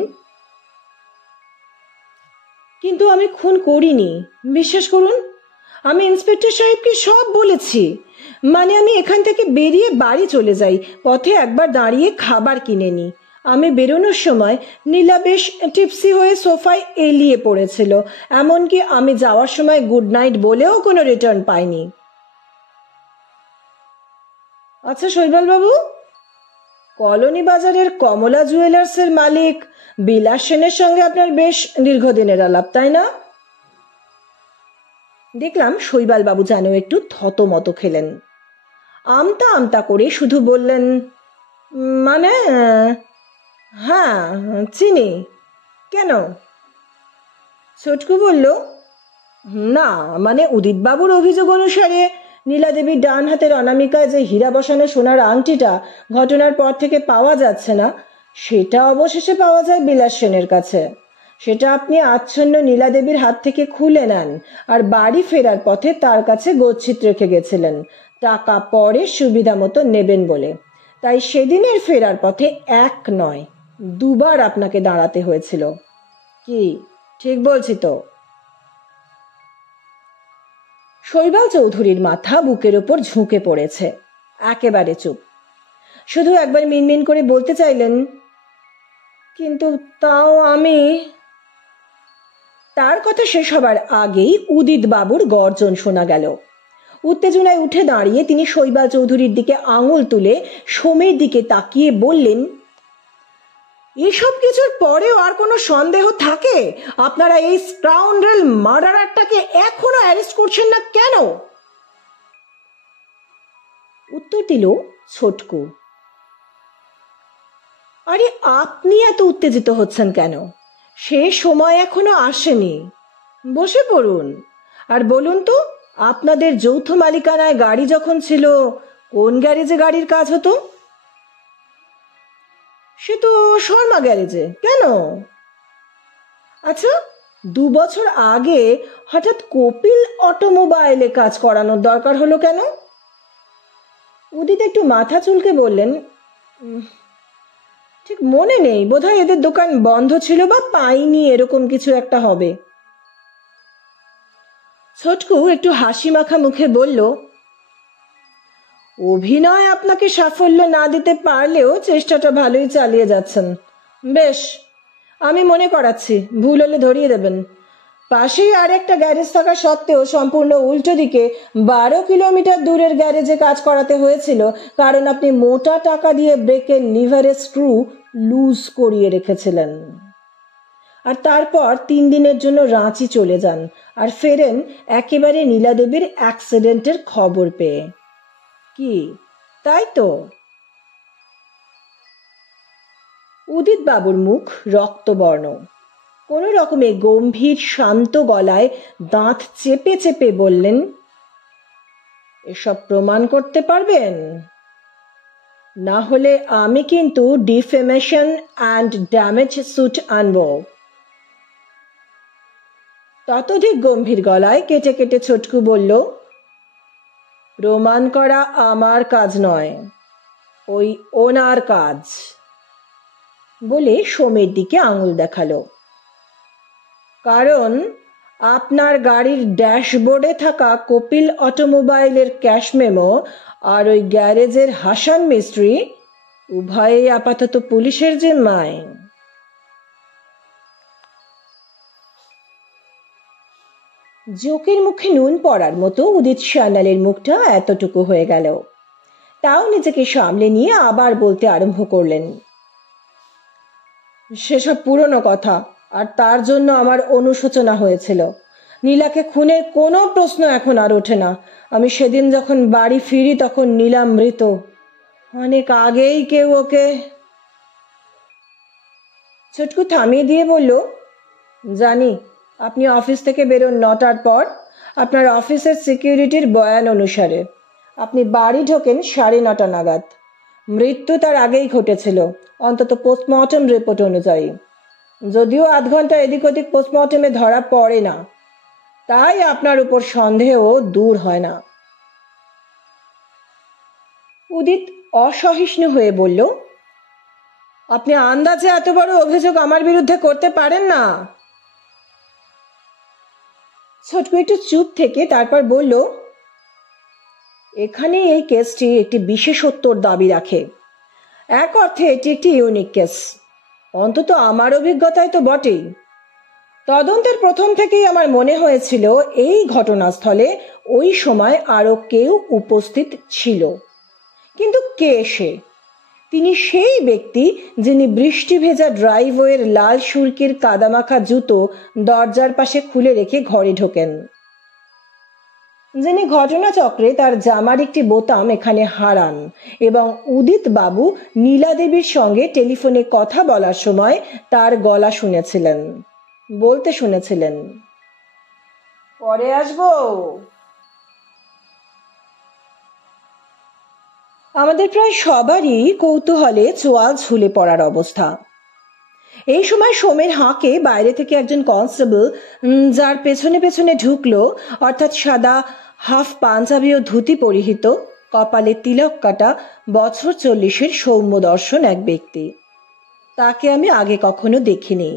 কিন্তু আমি খুন করিনি, বিশ্বাস করুন। আমি ইন্সপেক্টর সাহেবকে সব বলেছি। মানে আমি এখান থেকে বেরিয়ে বাড়ি চলে যাই, পথে একবার দাঁড়িয়ে খাবার কিনে নি। আমি বেরোনোর সময় নীলা বেশ টিপসি হয়ে সোফায় এলিয়ে পড়েছিল, এমনকি আমি যাওয়ার সময় গুড নাইট বলেও কোনো রিটার্ন পাইনি। আচ্ছা শৈবালবাবু, কলোনি বাজারের কমলা জুয়েলার্সের মালিক বিলাস সেনের সঙ্গে আপনার বেশ দীর্ঘদিনের আলাপ, তাই না? দেখলাম শৈবালবাবু যেন একটু থতমত খেলেন। আমতা আমতা করে শুধু বললেন, মানে হ্যাঁ চিনি। কেন? ছোটকু বলল, না মানে উদিতবাবুর অভিযোগ অনুসারে নীলা দেবীর ডান হাতের অনামিকায় যে হীরা বসানো সোনার আংটিটা ঘটনার পর থেকে পাওয়া যাচ্ছে না, সেটা অবশেষে পাওয়া যায় বিলাস সেনের কাছে। সেটা আপনি আচ্ছন্ন নীলা দেবীর হাত থেকে খুলে নেন আর বাড়ি ফেরার পথে তার কাছে গচ্ছিত রেখে গেছিলেন, টাকা পরে সুবিধা মতো নেবেন বলে। তাই সেদিনের ফেরার পথে এক নয়, দুবার আপনাকে দাঁড়াতে হয়েছিল। কি ঠিক বলছি তো? শৈবাল চৌধুরীর মাথা বুকের ওপর ঝুঁকে পড়েছে, একেবারে চুপ। শুধু একবার মিনমিন করে বলতে চাইলেন, কিন্তু তাও আমি। তার কথা শেষ হবার আগেই উদিত বাবুর গর্জন শোনা গেল। উত্তেজনায় উঠে দাঁড়িয়ে তিনি শৈবাল চৌধুরীর দিকে আঙুল তুলে সোমের দিকে তাকিয়ে বললেন, এসব কিছুর পরেও আর কোনো সন্দেহ থাকে? আপনারা এই স্কাউন্ড্রেল মার্ডারারটাকে এখনো অ্যারেস্ট করছেন না কেন? উত্তর দিল ছোটকু, আরে আপনি এত উত্তেজিত হচ্ছেন কেন? সে সময় এখনো আসেনি। বসে পড়ুন আর বলুন তো, আপনাদের যৌথ মালিকানায় গাড়ি যখন ছিল, কোন গ্যারেজে গাড়ির কাজ হতো? সে তো শর্মা গ্যারেজে। কেন? আচ্ছা, 2 বছর আগে হঠাৎ কপিল অটোমোবাইলে কাজ করানোর দরকার হলো কেন? উদিত একটু মাথা চুলকে বললেন, ঠিক মনে নেই, বোধহয় এদের দোকান বন্ধ ছিল বা পাইনি, এরকম কিছু একটা হবে। ছোটকু একটু হাসি মাখা মুখে বলল, অভিনয় আপনাকে সাফল্য না দিতে পারলেও চেষ্টাটা ভালোই চালিয়ে যাচ্ছেন। বেশ, আমি মনে করাচ্ছি, ভুল হলে ধরিয়ে দেবেন। পাশেই আর একটা গ্যারেজ থাকা সত্ত্বেও সম্পূর্ণ উল্টো দিকে 12 কিলোমিটার দূরের গ্যারেজে কাজ করাতে হয়েছিল, কারণ আপনি মোটা টাকা দিয়ে ব্রেকের লিভারের স্ক্রু লুজ করিয়ে রেখেছিলেন। আর তারপর 3 দিনের জন্য রাঁচি চলে যান আর ফেরেন একেবারে নীলা দেবীর অ্যাক্সিডেন্টের খবর পেয়ে। কি তাই তো? উদিত বাবুর মুখ রক্তবর্ণ। কোনো রকমে গম্ভীর শান্ত গলায় দাঁত চেপে চেপে বললেন, এসব প্রমাণ করতে পারবেন? না হলে আমি কিন্তু ডিফেমেশন অ্যান্ড ড্যামেজ স্যুট আনব। ততোধিক গম্ভীর গলায় কেটে কেটে ছোটকু বলল, প্রমাণ করা আমার কাজ নয়, ওই ওনার কাজ, বলে সোমের দিকে আঙুল দেখালো। কারণ আপনার গাড়ির ড্যাশবোর্ডে থাকা কপিল অটোমোবাইলের ক্যাশ মেমো আর ওই গ্যারেজের হাসান মিস্ত্রি উভয়েই আপাতত পুলিশের জিম্মায়। জোকের মুখে নুন পড়ার মতো উদিত সান্যালের মুখটা এতটুকু হয়ে গেল। তাও নিজেকে সামলে নিয়ে আবার বলতে আরম্ভ করলেন, সেসব পুরনো কথা, আর তার জন্য আমার অনুশোচনা হয়েছিল। নীলাকে খুনের কোনো প্রশ্ন এখন আর ওঠে না। আমি সেদিন যখন বাড়ি ফিরি তখন নীলা মৃত। অনেক আগেই কেউ ওকে। ছোটকু থামিয়ে দিয়ে বলল, জানি আপনি অফিস থেকে বেরোন 9টার পর। আপনার অফিসের সিকিউরিটির বয়ান অনুসারে আপনি বাড়ি ঢোকেন 9:30 নাগাদ। মৃত্যু তার আগেই ঘটেছিল, অন্তত পোস্টমর্টম রিপোর্ট অনুযায়ী। যদিও আধ ঘন্টা এদিক ওদিক পোস্টমর্টমে ধরা পড়ে না, তাই আপনার উপর সন্দেহ দূর হয় না। উদিত অসহিষ্ণু হয়ে বলল, আপনি আন্দাজে এত বড় অভিযোগ আমার বিরুদ্ধে করতে পারেন না। ছোটকু একটু চুপ থেকে তারপর বলল, এখানে এই কেসটি একটি বিশেষত্বর দাবি রাখে। এক অর্থে এটি একটি ইউনিক কেস, অন্তত আমার অভিজ্ঞতায় তো বটেই। তদন্তের প্রথম থেকেই আমার মনে হয়েছিল এই ঘটনাস্থলে ওই সময় আরো কেউ উপস্থিত ছিল। কিন্তু কে সে? তিনি সেই ব্যক্তি যিনি বৃষ্টি ভেজা ড্রাইভওয়ের লাল সুরকির কাদামাখা জুতো দরজার পাশে খুলে রেখে ঘরে ঢোকেন, যিনি ঘটনাচক্রে তার জামার একটি বোতাম এখানে হারান এবং উদিত বাবু নীলা দেবীর সঙ্গে টেলিফোনে কথা বলার সময় তার গলা শুনেছিলেন, বলতে শুনেছিলেন, পরে আসবো। আমাদের প্রায় সবারই কৌতূহলে চোয়াল ঝুলে পড়ার অবস্থা। এই সময় সোমের হাঁকে বাইরে থেকে একজন কনস্টেবল, যার পেছনে পেছনে ঢুকলো, অর্থাৎ সাদা হাফ পাঞ্জাবি ও ধুতি পরিহিত, কপালে তিলক কাটা, বছর 40-এর সৌম্য দর্শন এক ব্যক্তি। তাকে আমি আগে কখনো দেখিনি।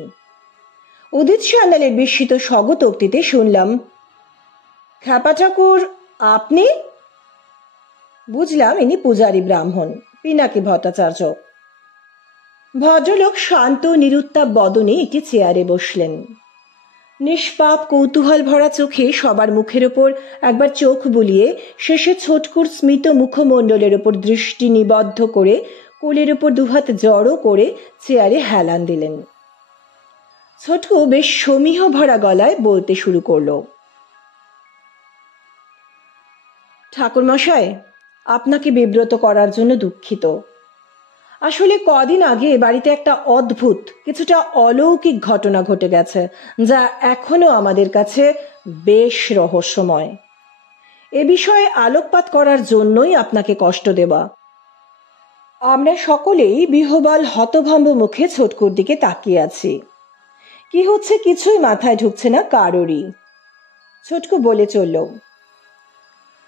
উদিত সান্যালের বিস্মিত স্বগতোক্তিতে শুনলাম, খ্যাপা ঠাকুর আপনি? বুঝলাম ইনি পূজারী ব্রাহ্মণ, পিনাকি ভট্টাচার্য। ভদ্রলোক শান্ত নিরুত্তাপ বদনে একটি চেয়ারে বসলেন। নিষ্পাপ কৌতূহল ভরা চোখে সবার মুখের ওপর একবার চোখ বুলিয়ে শেষে ছোটকুর স্মিত মুখমণ্ডলের ওপর দৃষ্টি নিবদ্ধ করে কোলের ওপর দুহাত জড়ো করে চেয়ারে হেলান দিলেন। ছোটকু বেশ সমীহ ভরা গলায় বলতে শুরু করল, ঠাকুরমশাই, আপনাকে বিব্রত করার জন্য দুঃখিত। আসলে কদিন আগে বাড়িতে একটা অদ্ভুত, কিছুটা অলৌকিক ঘটনা ঘটে গেছে, যা এখনো আমাদের কাছে বেশ রহস্যময়। এ বিষয়ে আলোকপাত করার জন্যই আপনাকে কষ্ট দেওয়া। আমরা সকলেই বিহ্বল হতভম্ব মুখে ছোটকুর দিকে তাকিয়ে আছি। কি হচ্ছে কিছুই মাথায় ঢুকছে না কারোরই। ছোটকু বলে চলল,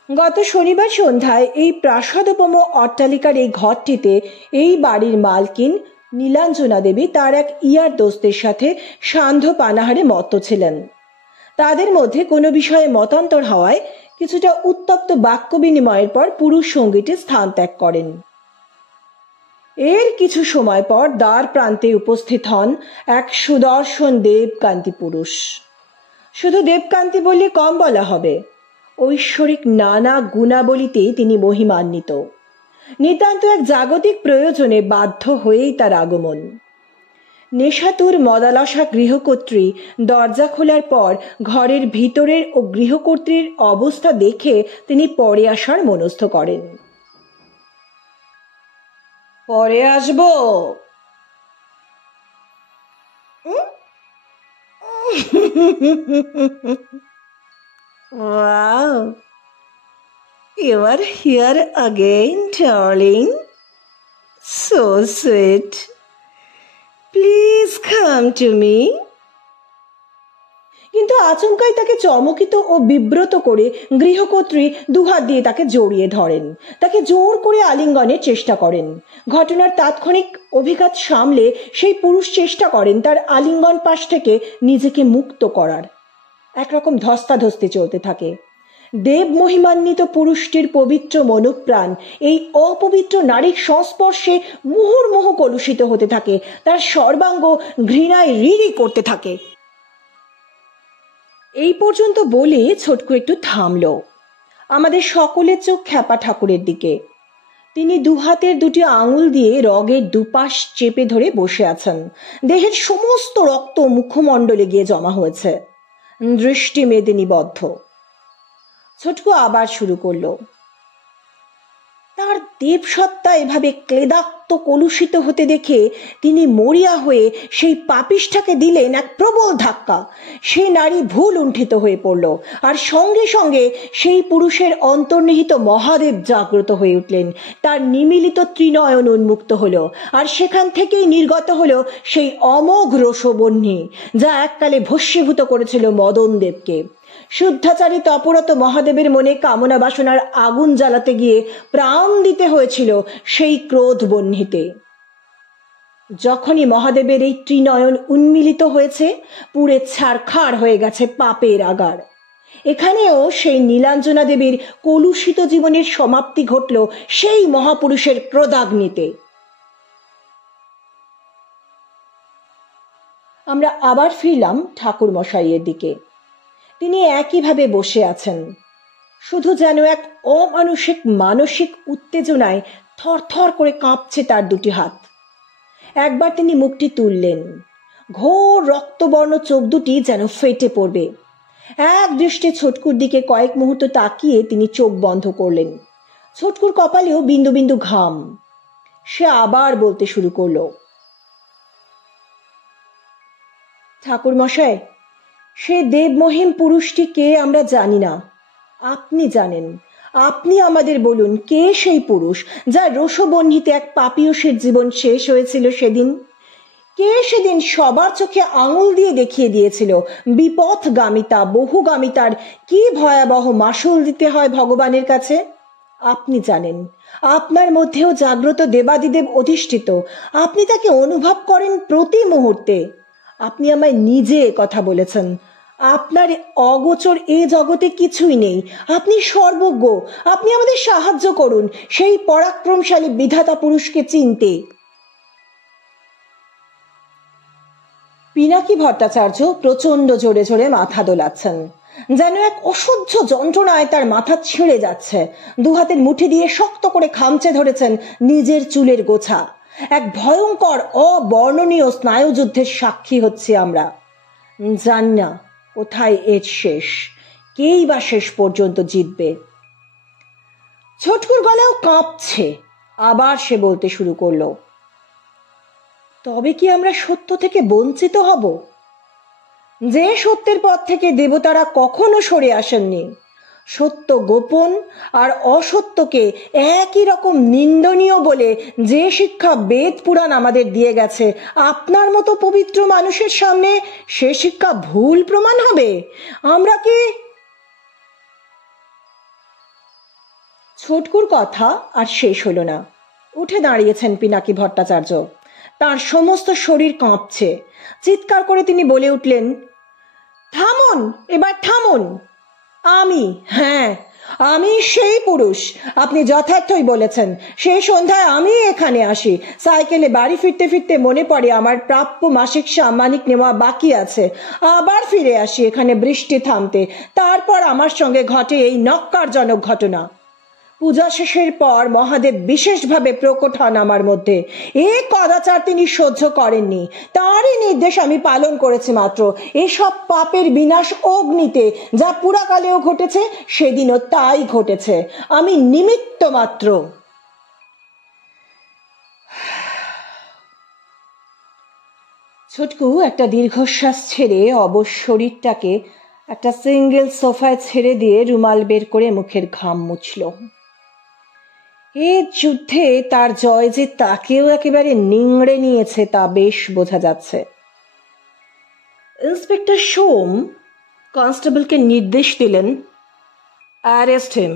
গত শনিবার সন্ধ্যায় এই প্রাসাদোপম অট্টালিকার এই ঘরটিতে এই বাড়ির মালকিন নীলাঞ্জনা দেবী তার এক ইয়ার দোস্তের সাথে সান্ধ্য পানাহারে মত্ত ছিলেন। তাদের মধ্যে কোনো বিষয়ে মতান্তর হওয়ায় কিছুটা উত্তপ্ত বাক্য বিনিময়ের পর পুরুষ সঙ্গীটি স্থান ত্যাগ করেন। এর কিছু সময় পর দ্বার প্রান্তে উপস্থিত হন এক সুদর্শন দেবকান্তি পুরুষ। শুধু দেবকান্তি বললে কম বলা হবে, ঐশ্বরিক নানা গুণাবলীতে তিনি মহিমান্বিত। নিতান্ত এক জাগতিক প্রয়োজনে বাধ্য হয়েই তার আগমন। নেশাতুর মদালসা গৃহকর্ত্রী দরজা খোলার পর ঘরের ভিতরের ও গৃহকর্ত্রীর অবস্থা দেখে তিনি পরে আসার মনস্থ করেন। পরে আসবো? Wow, you are here again, darling. So sweet. Please come to me. কিন্তু আচমকাই তাকে চমকিত ও বিব্রত করে গৃহকর্ত্রী দুহাত দিয়ে তাকে জড়িয়ে ধরেন, তাকে জোর করে আলিঙ্গনের চেষ্টা করেন। ঘটনার তাৎক্ষণিক অভিঘাত সামলে সেই পুরুষ চেষ্টা করেন তার আলিঙ্গন পাশ থেকে নিজেকে মুক্ত করার। একরকম ধস্তাধস্তি চলতে থাকে। দেব মহিমান্বিত পুরুষটির পবিত্র মনোপ্রাণ এই অপবিত্র নারীর সংস্পর্শে মুহুর্মুহু কলুষিত হতে থাকে, তার সর্বাঙ্গ ঘৃণায় রিরি করতে থাকে। এই পর্যন্ত বলে ছোটকু একটু থামল। আমাদের সকলের চোখ খ্যাপা ঠাকুরের দিকে। তিনি দুহাতের দুটি আঙুল দিয়ে রগের দুপাশ চেপে ধরে বসে আছেন। দেহের সমস্ত রক্ত মুখমণ্ডলে গিয়ে জমা হয়েছে, দৃষ্টি মেদিনীবদ্ধ। ছোটকু আবার শুরু করলো। তার দেবসত্তা এভাবে ক্লেদাক্ত কলুষিত হতে দেখে তিনি মরিয়া হয়ে সেই পাপিষ্ঠাকে দিলেন এক প্রবল ধাক্কা। সে নারী ভুলুণ্ঠিত হয়ে পড়ল, আর সঙ্গে সঙ্গে সেই পুরুষের অন্তর্নিহিত মহাদেব জাগ্রত হয়ে উঠলেন। তার নিমিলিত ত্রিনয়ন উন্মুক্ত হলো, আর সেখান থেকেই নির্গত হলো সেই অমোঘ রসবহ্নি যা এককালে ভস্মীভূত করেছিল মদন দেবকে। শুদ্ধাচারী তপরত মহাদেবের মনে কামনা বাসনার আগুন জ্বালাতে গিয়ে প্রাণ দিতে হয়েছিল সেই ক্রোধ বহ্নিতে। যখনই মহাদেবের এই ত্রিনয়ন উন্মিলিত হয়েছে, পুড়ে ছারখার হয়ে গেছে পাপের আগার। এখানেও সেই নীলাঞ্জনা দেবীর কলুষিত জীবনের সমাপ্তি ঘটল সেই মহাপুরুষের ক্রোধাগ্নিতে। আমরা আবার ফিরলাম ঠাকুর মশাইয়ের দিকে। তিনি একইভাবে বসে আছেন, শুধু যেন এক অমানুষিক মানসিক উত্তেজনায় থরথর করে কাঁপছে তার দুটি হাত। একবার তিনি মুখটি তুললেন, ঘোর রক্তবর্ণ চোখ দুটি যেন ফেটে পড়বে। এক দৃষ্টে ছোটকুর দিকে কয়েক মুহূর্ত তাকিয়ে তিনি চোখ বন্ধ করলেন। ছোটকুর কপালেও বিন্দু বিন্দু ঘাম। সে আবার বলতে শুরু করলো, ঠাকুর মশাই, সে দেবমহিম পুরুষটি কে আমরা জানি না, আপনি জানেন। আপনি আমাদের বলুন, কে সেই পুরুষ যার রসবহ্নিতে এক পাপীয়সের জীবন শেষ হয়েছিল সেদিন? কে সেদিন সবার চোখে আঙুল দিয়ে দেখিয়ে দিয়েছিল বিপথগামিতা বহুগামিতার কি ভয়াবহ মাসুল দিতে হয় ভগবানের কাছে? আপনি জানেন। আপনার মধ্যেও জাগ্রত দেবাদিদেব অধিষ্ঠিত। আপনি তাকে অনুভব করেন প্রতি মুহূর্তে। আপনি আমায় নিজে কথা বলেছেন। আপনার অগোচর এ জগতে কিছুই নেই। আপনি সর্বজ্ঞ। আপনি আমাদের সাহায্য করুন সেই পরাক্রমশালী বিধাতা পুরুষকে চিনতে। পিনাকি ভট্টাচার্য প্রচন্ড জোরে জোরে মাথা দোলাচ্ছেন, যেন এক অসহ্য যন্ত্রণায় তার মাথা ছিঁড়ে যাচ্ছে। দুহাতের মুঠি দিয়ে শক্ত করে খামচে ধরেছেন নিজের চুলের গোছা। এক ভয়ঙ্কর অবর্ণনীয় স্নায়ুযুদ্ধের সাক্ষী হচ্ছি আমরা। জানি না কোথায় এর শেষ, কেই বা শেষ পর্যন্ত জিতবে। ছোটকুর গলাও কাঁপছে। আবার সে বলতে শুরু করলো, তবে কি আমরা সত্য থেকে বঞ্চিত হব? যে সত্যের পথ থেকে দেবতারা কখনো সরে আসেননি। সত্য গোপন আর অসত্যকে একই রকম নিন্দনীয় বলে যে শিক্ষা বেদ পুরাণ আমাদের দিয়ে গেছে, আপনার মতো পবিত্র মানুষের সামনে সে শিক্ষা ভুল প্রমাণ হবে? আমরা কি? ছোটকুর কথা আর শেষ হলো না। উঠে দাঁড়িয়েছেন পিনাকি ভট্টাচার্য। তার সমস্ত শরীর কাঁপছে। চিৎকার করে তিনি বলে উঠলেন, থামুন, এবার থামুন। হ্যাঁ, আমি সেই পুরুষ। আপনি যথার্থই বলেছেন। সেই সন্ধ্যায় আমি এখানে আসি। সাইকেলে বাড়ি ফিরতে ফিরতে মনে পড়ে আমার প্রাপ্য মাসিক সাম্মানিক নেওয়া বাকি আছে। আবার ফিরে আসি এখানে বৃষ্টি থামতে। তারপর আমার সঙ্গে ঘটে এই নক্কারজনক ঘটনা। পূজা শেষের পর মহাদেব বিশেষভাবে প্রকট হন আমার মধ্যে। এ কদাচার তিনি সহ্য করেননি। তারই নির্দেশ আমি পালন করেছি মাত্র। এসব পাপের বিনাশ অগ্নিতে যা পুরাকালেও ঘটেছে, সেদিনও তাই ঘটেছে। আমি নিমিত্ত মাত্র। ছোটকু একটা দীর্ঘশ্বাস ছেড়ে অবশ শরীরটাকে একটা সিঙ্গেল সোফায় ছেড়ে দিয়ে রুমাল বের করে মুখের ঘাম মুছল। এ যুদ্ধে তার জয় যে তাকেও একেবারে নিংড়ে নিয়েছে তা বেশ বোঝা যাচ্ছে। ইন্সপেক্টর সোম কনস্টেবলকে নির্দেশ দিলেন, অ্যারেস্ট হিম।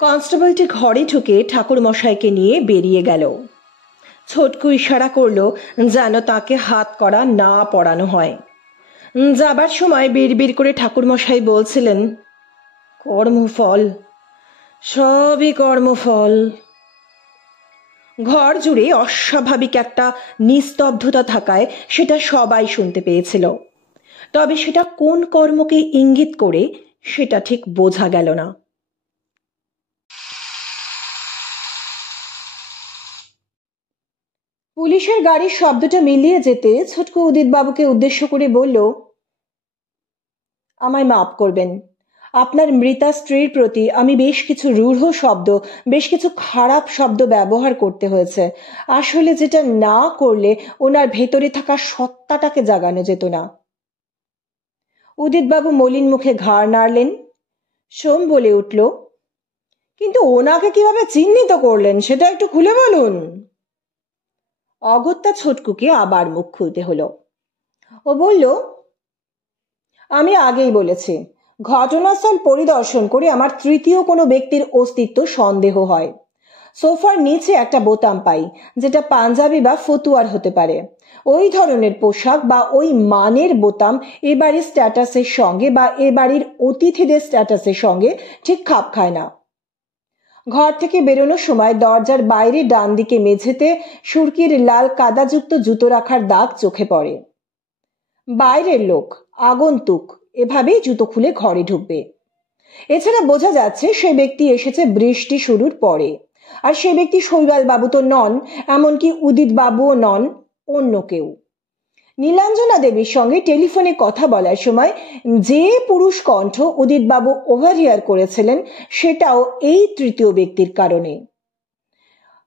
কনস্টেবলটি ঘরে ঢুকে ঠাকুর মশাইকে নিয়ে বেরিয়ে গেল। ছোটকু ইশারা করল যেন তাকে হাত করা না পড়ানো হয়। যাবার সময় বিড়বিড় করে ঠাকুর মশাই বলছিলেন, কর্মফল, সবই কর্মফল। ঘর জুড়ে অস্বাভাবিক একটা নিস্তব্ধতা থাকায় সেটা সবাই শুনতে পেয়েছিল, তবে সেটা কোন কর্মকে ইঙ্গিত করে সেটা ঠিক বোঝা গেল না। পুলিশের গাড়ির শব্দটা মিলিয়ে যেতে ছোটকু উদিত বাবুকে উদ্দেশ্য করে বলল, আমায় মাফ করবেন, আপনার মৃতা স্ত্রীর প্রতি আমি বেশ কিছু রূঢ় শব্দ, বেশ কিছু খারাপ শব্দ ব্যবহার করতে হয়েছে। আসলে যেটা না করলে ওনার ভেতরে থাকা সত্তাটাকে জাগানো যেত না। উদিতবাবু মলিন মুখে ঘাড় নাড়লেন। সোম বলে উঠল, কিন্তু ওনাকে কিভাবে চিহ্নিত করলেন সেটা একটু খুলে বলুন। অগত্যা ছোটকুকে আবার মুখ খুলতে হলো। ও বলল, আমি আগেই বলেছি, ঘটনাস্থল পরিদর্শন করে আমার তৃতীয় কোনো ব্যক্তির অস্তিত্ব সন্দেহ হয়। সোফার নিচে একটা বোতাম পাই, যেটা পাঞ্জাবি বা ফতুয়ার হতে পারে। ওই ধরনের পোশাক বা ওই মানের বোতাম এ বাড়ির স্ট্যাটাসের সঙ্গে বা এ বাড়ির অতিথিদের স্ট্যাটাসের সঙ্গে ঠিক খাপ খায় না। ঘর থেকে বেরোনোর সময় দরজার বাইরে ডান দিকে মেঝেতে সুরকির লাল কাদাযুক্ত জুতো রাখার দাগ চোখে পড়ে। বাইরের লোক, আগন্তুক এভাবেই জুতো খুলে ঘরে ঢুকবে। এছাড়া বোঝা যাচ্ছে সে ব্যক্তি এসেছে বৃষ্টি শুরুর পরে, আর সে ব্যক্তি শৈবাল বাবু তো নন, এমনকি উদিত বাবুও নন, অন্য কেউ। নীলাঞ্জনা দেবীর সঙ্গে টেলিফোনে কথা বলার সময় যে পুরুষ কণ্ঠ উদিত বাবু ওভারহিয়ার করেছিলেন সেটাও এই তৃতীয় ব্যক্তির কারণে।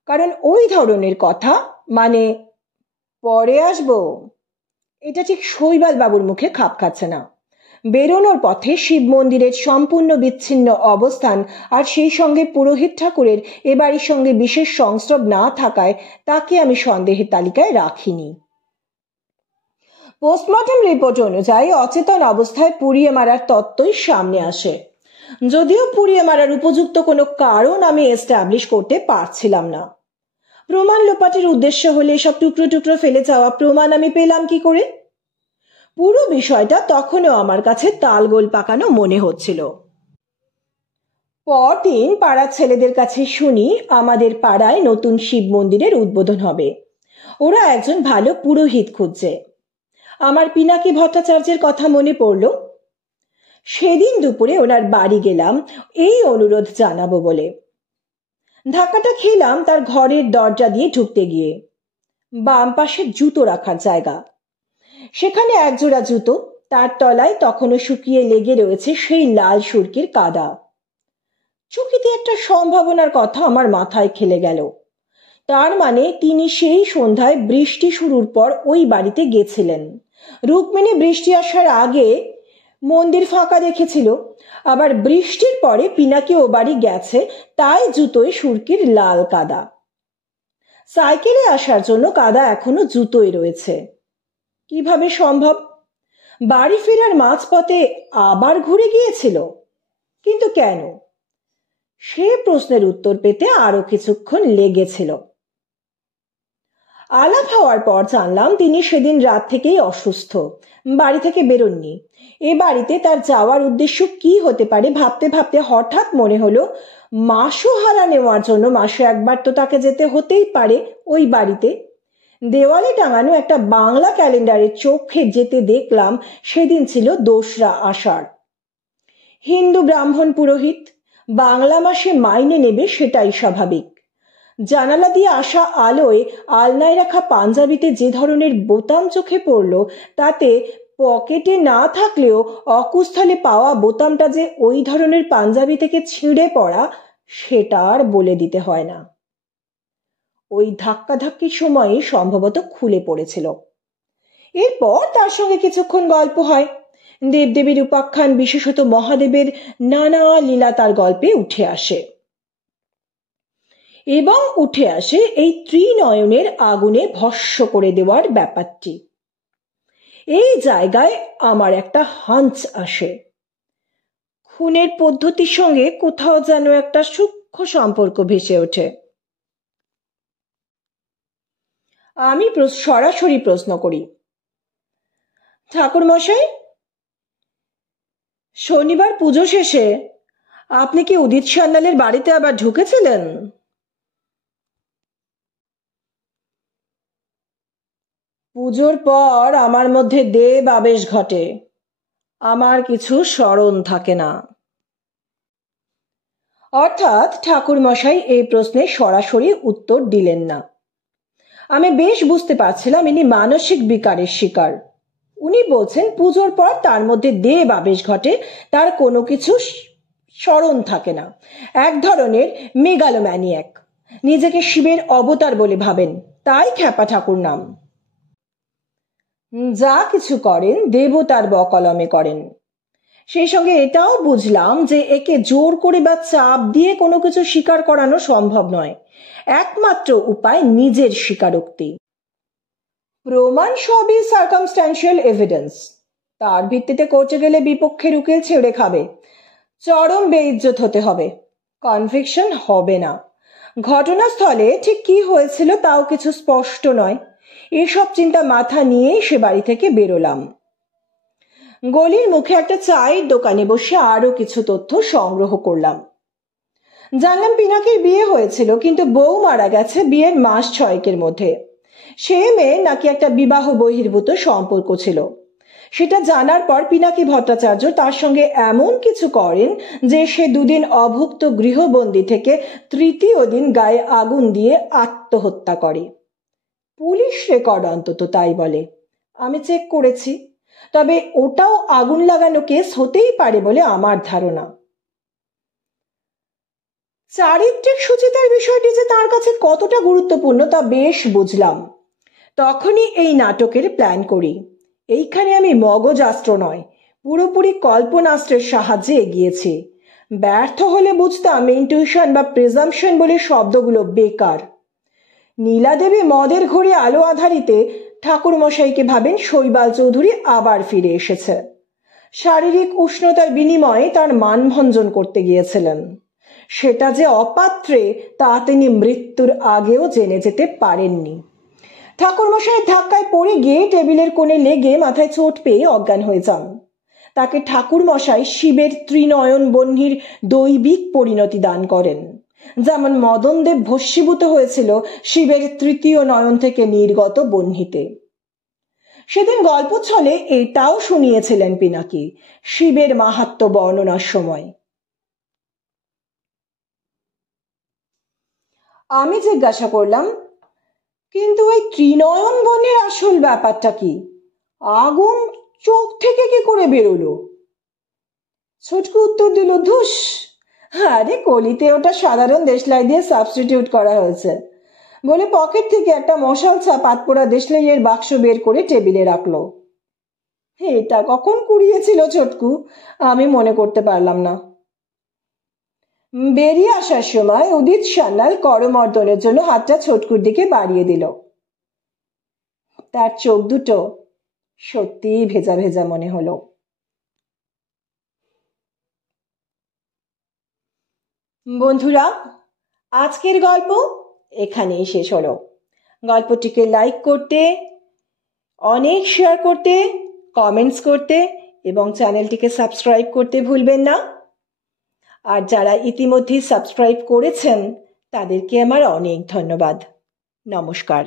কারণ ওই ধরনের কথা, মানে পরে আসবো, এটা ঠিক শৈবাল বাবুর মুখে খাপ খাচ্ছে না। বেরোনোর পথে শিব মন্দিরের সম্পূর্ণ বিচ্ছিন্ন অবস্থান আর সেই সঙ্গে পুরোহিত ঠাকুরের এ বাড়ির সঙ্গে বিশেষ সংস্রব না থাকায় তাকে আমি সন্দেহের তালিকায় রাখিনি। পোস্টমর্টম রিপোর্ট অনুযায়ী অচেতন অবস্থায় পুড়িয়ে মারার তত্ত্বই সামনে আসে, যদিও পুড়িয়ে মারার উপযুক্ত কোনো কারণ আমি এস্টাবলিশ করতে পারছিলাম না। প্রমাণ লোপাটের উদ্দেশ্য হলে এসব টুকরো টুকরো ফেলে যাওয়া প্রমাণ আমি পেলাম কি করে? পুরো বিষয়টা তখনও আমার কাছে তালগোল পাকানো মনে হচ্ছিল। পরদিন পাড়ার ছেলেদের কাছে শুনি আমাদের পাড়ায় নতুন শিব মন্দিরের উদ্বোধন হবে। ওরা একজন ভালো পুরোহিত খুঁজছে। আমার পিনাকি ভট্টাচার্যের কথা মনে পড়ল। সেদিন দুপুরে ওনার বাড়ি গেলাম এই অনুরোধ জানাবো বলে। ধাক্কাটা খেলাম তার ঘরের দরজা দিয়ে ঢুকতে গিয়ে। বাম পাশে জুতো রাখার জায়গা, সেখানে একজোড়া জুতো, তার তলায় তখনও শুকিয়ে লেগে রয়েছে সেই লাল সুরকির কাদা। চকিতে একটা সম্ভাবনার কথা আমার মাথায় খেলে গেল। তার মানে তিনি সেই সন্ধ্যায় বৃষ্টি শুরুর পর ওই বাড়িতে গেছিলেন। রুক্মিণী বৃষ্টি আসার আগে মন্দির ফাঁকা দেখেছিল, আবার বৃষ্টির পরে পিনাকি ও বাড়ি গেছে, তাই জুতোয় সুরকির লাল কাদা। সাইকেলে আসার জন্য কাদা এখনো জুতোয় রয়েছে। কিভাবে সম্ভব? বাড়ি ফেরার মাঝপথে আবার ঘুরে গিয়েছিল, কিন্তু কেন? সে প্রশ্নের উত্তর পেতে আরো কিছুক্ষণ লেগেছিল। আলাপ হওয়ার পর জানলাম তিনি সেদিন রাত থেকেই অসুস্থ, বাড়ি থেকে বেরোননি। এ বাড়িতে তার যাওয়ার উদ্দেশ্য কি হতে পারে ভাবতে ভাবতে হঠাৎ মনে হলো মাসোহারা নেওয়ার জন্য মাসে একবার তো তাকে যেতে হতেই পারে ওই বাড়িতে। দেওয়ালে টাঙানো একটা বাংলা ক্যালেন্ডারের চোখে যেতে দেখলাম সেদিন ছিল 2রা আষাঢ়। হিন্দু ব্রাহ্মণ পুরোহিত, বাংলা মাসে মাইনে নেবে সেটাই স্বাভাবিক। জানালা দিয়ে আসা আলোয় আলনায় রাখা পাঞ্জাবিতে যে ধরনের বোতাম চোখে পড়ল, তাতে পকেটে না থাকলেও অকুস্থলে পাওয়া বোতামটা যে ওই ধরনের পাঞ্জাবি থেকে ছিঁড়ে পড়া, সেটা আর বলে দিতে হয় না। ওই ধাক্কাধাক্কির সময়ে সম্ভবত খুলে পড়েছিল। এরপর তার সঙ্গে কিছুক্ষণ গল্প হয়। দেবদেবীর উপাখ্যান, বিশেষত মহাদেবের নানা লীলা তার গল্পে উঠে আসে, এবং উঠে আসে এই ত্রিনয়নের আগুনে ভস্ম করে দেওয়ার ব্যাপারটি। এই জায়গায় আমার একটা হাঞ্চ আসে, খুনের পদ্ধতির সঙ্গে কোথাও যেন একটা সূক্ষ্ম সম্পর্ক ভেসে ওঠে। আমি সরাসরি প্রশ্ন করি, ঠাকুর মশাই, শনিবার পুজো শেষে আপনি কি উদিত সান্যালের বাড়িতে আবার ঢুকেছিলেন? পুজোর পর আমার মধ্যে দেব আবেশ ঘটে, আমার কিছু স্মরণ থাকে না। অর্থাৎ ঠাকুর মশাই এই প্রশ্নে সরাসরি উত্তর দিলেন না। আমি বেশ বুঝতে পারছিলাম ইনি মানসিক বিকারের শিকার। উনি বলছেন পুজোর পর তার মধ্যে দেব আবেশ ঘটে, তার কোনো কিছু স্মরণ থাকে না। এক ধরনের মেগালোম্যানিয়াক, নিজেকে শিবের অবতার বলে ভাবেন, তাই খ্যাপা ঠাকুর নাম। যা কিছু করেন দেবতার বকলমে করেন। সেই সঙ্গে এটাও বুঝলাম যে একে জোর করে বা চাপ দিয়ে কোনো কিছু স্বীকার করানো সম্ভব নয়। একমাত্র উপায় নিজের স্বীকারোক্তি। প্রমাণ সবই সার্কামস্ট্যান্সিয়াল এভিডেন্স, তার ভিত্তিতে কোর্টে গেলে বিপক্ষের উকিল ছেড়ে খাবে, চরম বেইজ্জত হতে হবে, কনভিকশন হবে না। ঘটনাস্থলে ঠিক কি হয়েছিল তাও কিছু স্পষ্ট নয়। এসব চিন্তা মাথা নিয়েই সে বাড়ি থেকে বেরোলাম। গলির মুখে একটা চায়ের দোকানে বসে আরো কিছু তথ্য সংগ্রহ করলাম। জানলাম পিনাকির বিয়ে হয়েছিল, কিন্তু বউ মারা গেছে বিয়ের মাস 6 মধ্যে। সে মেয়ে নাকি একটা বিবাহ বহির্ভূত সম্পর্ক ছিল। সেটা জানার পর পিনাকি ভট্টাচার্য তার সঙ্গে এমন কিছু করেন যে সে দুদিন অভুক্ত গৃহবন্দী থেকে তৃতীয় দিন গায়ে আগুন দিয়ে আত্মহত্যা করে। পুলিশ রেকর্ড অন্তত তাই বলে। আমি চেক করেছি, তবে ওটাও আগুন লাগানো কেস হতেই পারে বলে আমার ধারণা। চারিত্রিক সুচিতার বিষয়টি যে তার কাছে কতটা গুরুত্বপূর্ণ তা বেশ বুঝলাম। তখনই এই নাটকের প্ল্যান করি। এইখানে আমি মগজাস্ত্র নয়, পুরোপুরি কল্পনাস্ত্রের সাহায্যে এগিয়েছি। ব্যর্থ হলে বুঝতাম ইনটিউশন বা প্রিজাম্পশন বলে শব্দগুলো বেকার। নীলাদেবী মদের ঘরে আলো আধারিতে ঠাকুর মশাইকে ভাবেন শৈবাল চৌধুরী আবার ফিরে এসেছে। শারীরিক উষ্ণতার বিনিময়ে তার মানভঞ্জন করতে গিয়েছিলেন। সেটা যে অপাত্রে তা তিনি মৃত্যুর আগেও জেনে যেতে পারেননি। ঠাকুর মশাইয়ের ধাক্কায় পড়ে গিয়ে টেবিলের কোণে লেগে মাথায় চোট পেয়ে অজ্ঞান হয়ে যান। তাকে ঠাকুর মশাই শিবের ত্রিনয়ন বহ্নির দৈবিক পরিণতি দান করেন, যেমন মদনদেব ভস্মীভূত হয়েছিল শিবের তৃতীয় নয়ন থেকে নির্গত বহ্নিতে। সেদিন গল্প ছলে এটাও শুনিয়েছিলেন পিনাকি শিবের মাহাত্ম্য বর্ণনার সময়। আমি জিজ্ঞাসা করলাম, কিন্তু ওই ত্রিনয়ন বনের আসল ব্যাপারটা কি? আগুন চোখ থেকে কি করে বেরোলো? ছুটকু উত্তর দিল, ধুস, আরে কলিতে ওটা সাধারণ দেশলাই দিয়ে সাবস্টিটিউট করা হয়েছে বলে পকেট থেকে একটা মশাল ছাপ পাতপোড়া দেশলাইয়ের বাক্স বের করে টেবিলে রাখলো। এটা কখন কুড়িয়েছিল ছোটকু আমি মনে করতে পারলাম না। বেরিয়ে আসার সময় উদিত সান্যাল করমর্দনের জন্য হাতটা ছোটকুর দিকে বাড়িয়ে দিল। তার চোখ দুটো সত্যি ভেজা ভেজা মনে হলো। বন্ধুরা, আজকের গল্প এখানেই শেষ হলো। গল্পটিকে লাইক করতে, অনেক শেয়ার করতে, কমেন্টস করতে এবং চ্যানেলটিকে সাবস্ক্রাইব করতে ভুলবেন না। আর যারা ইতিমধ্যে সাবস্ক্রাইব করেছেন তাদেরকে আমার অনেক ধন্যবাদ। নমস্কার।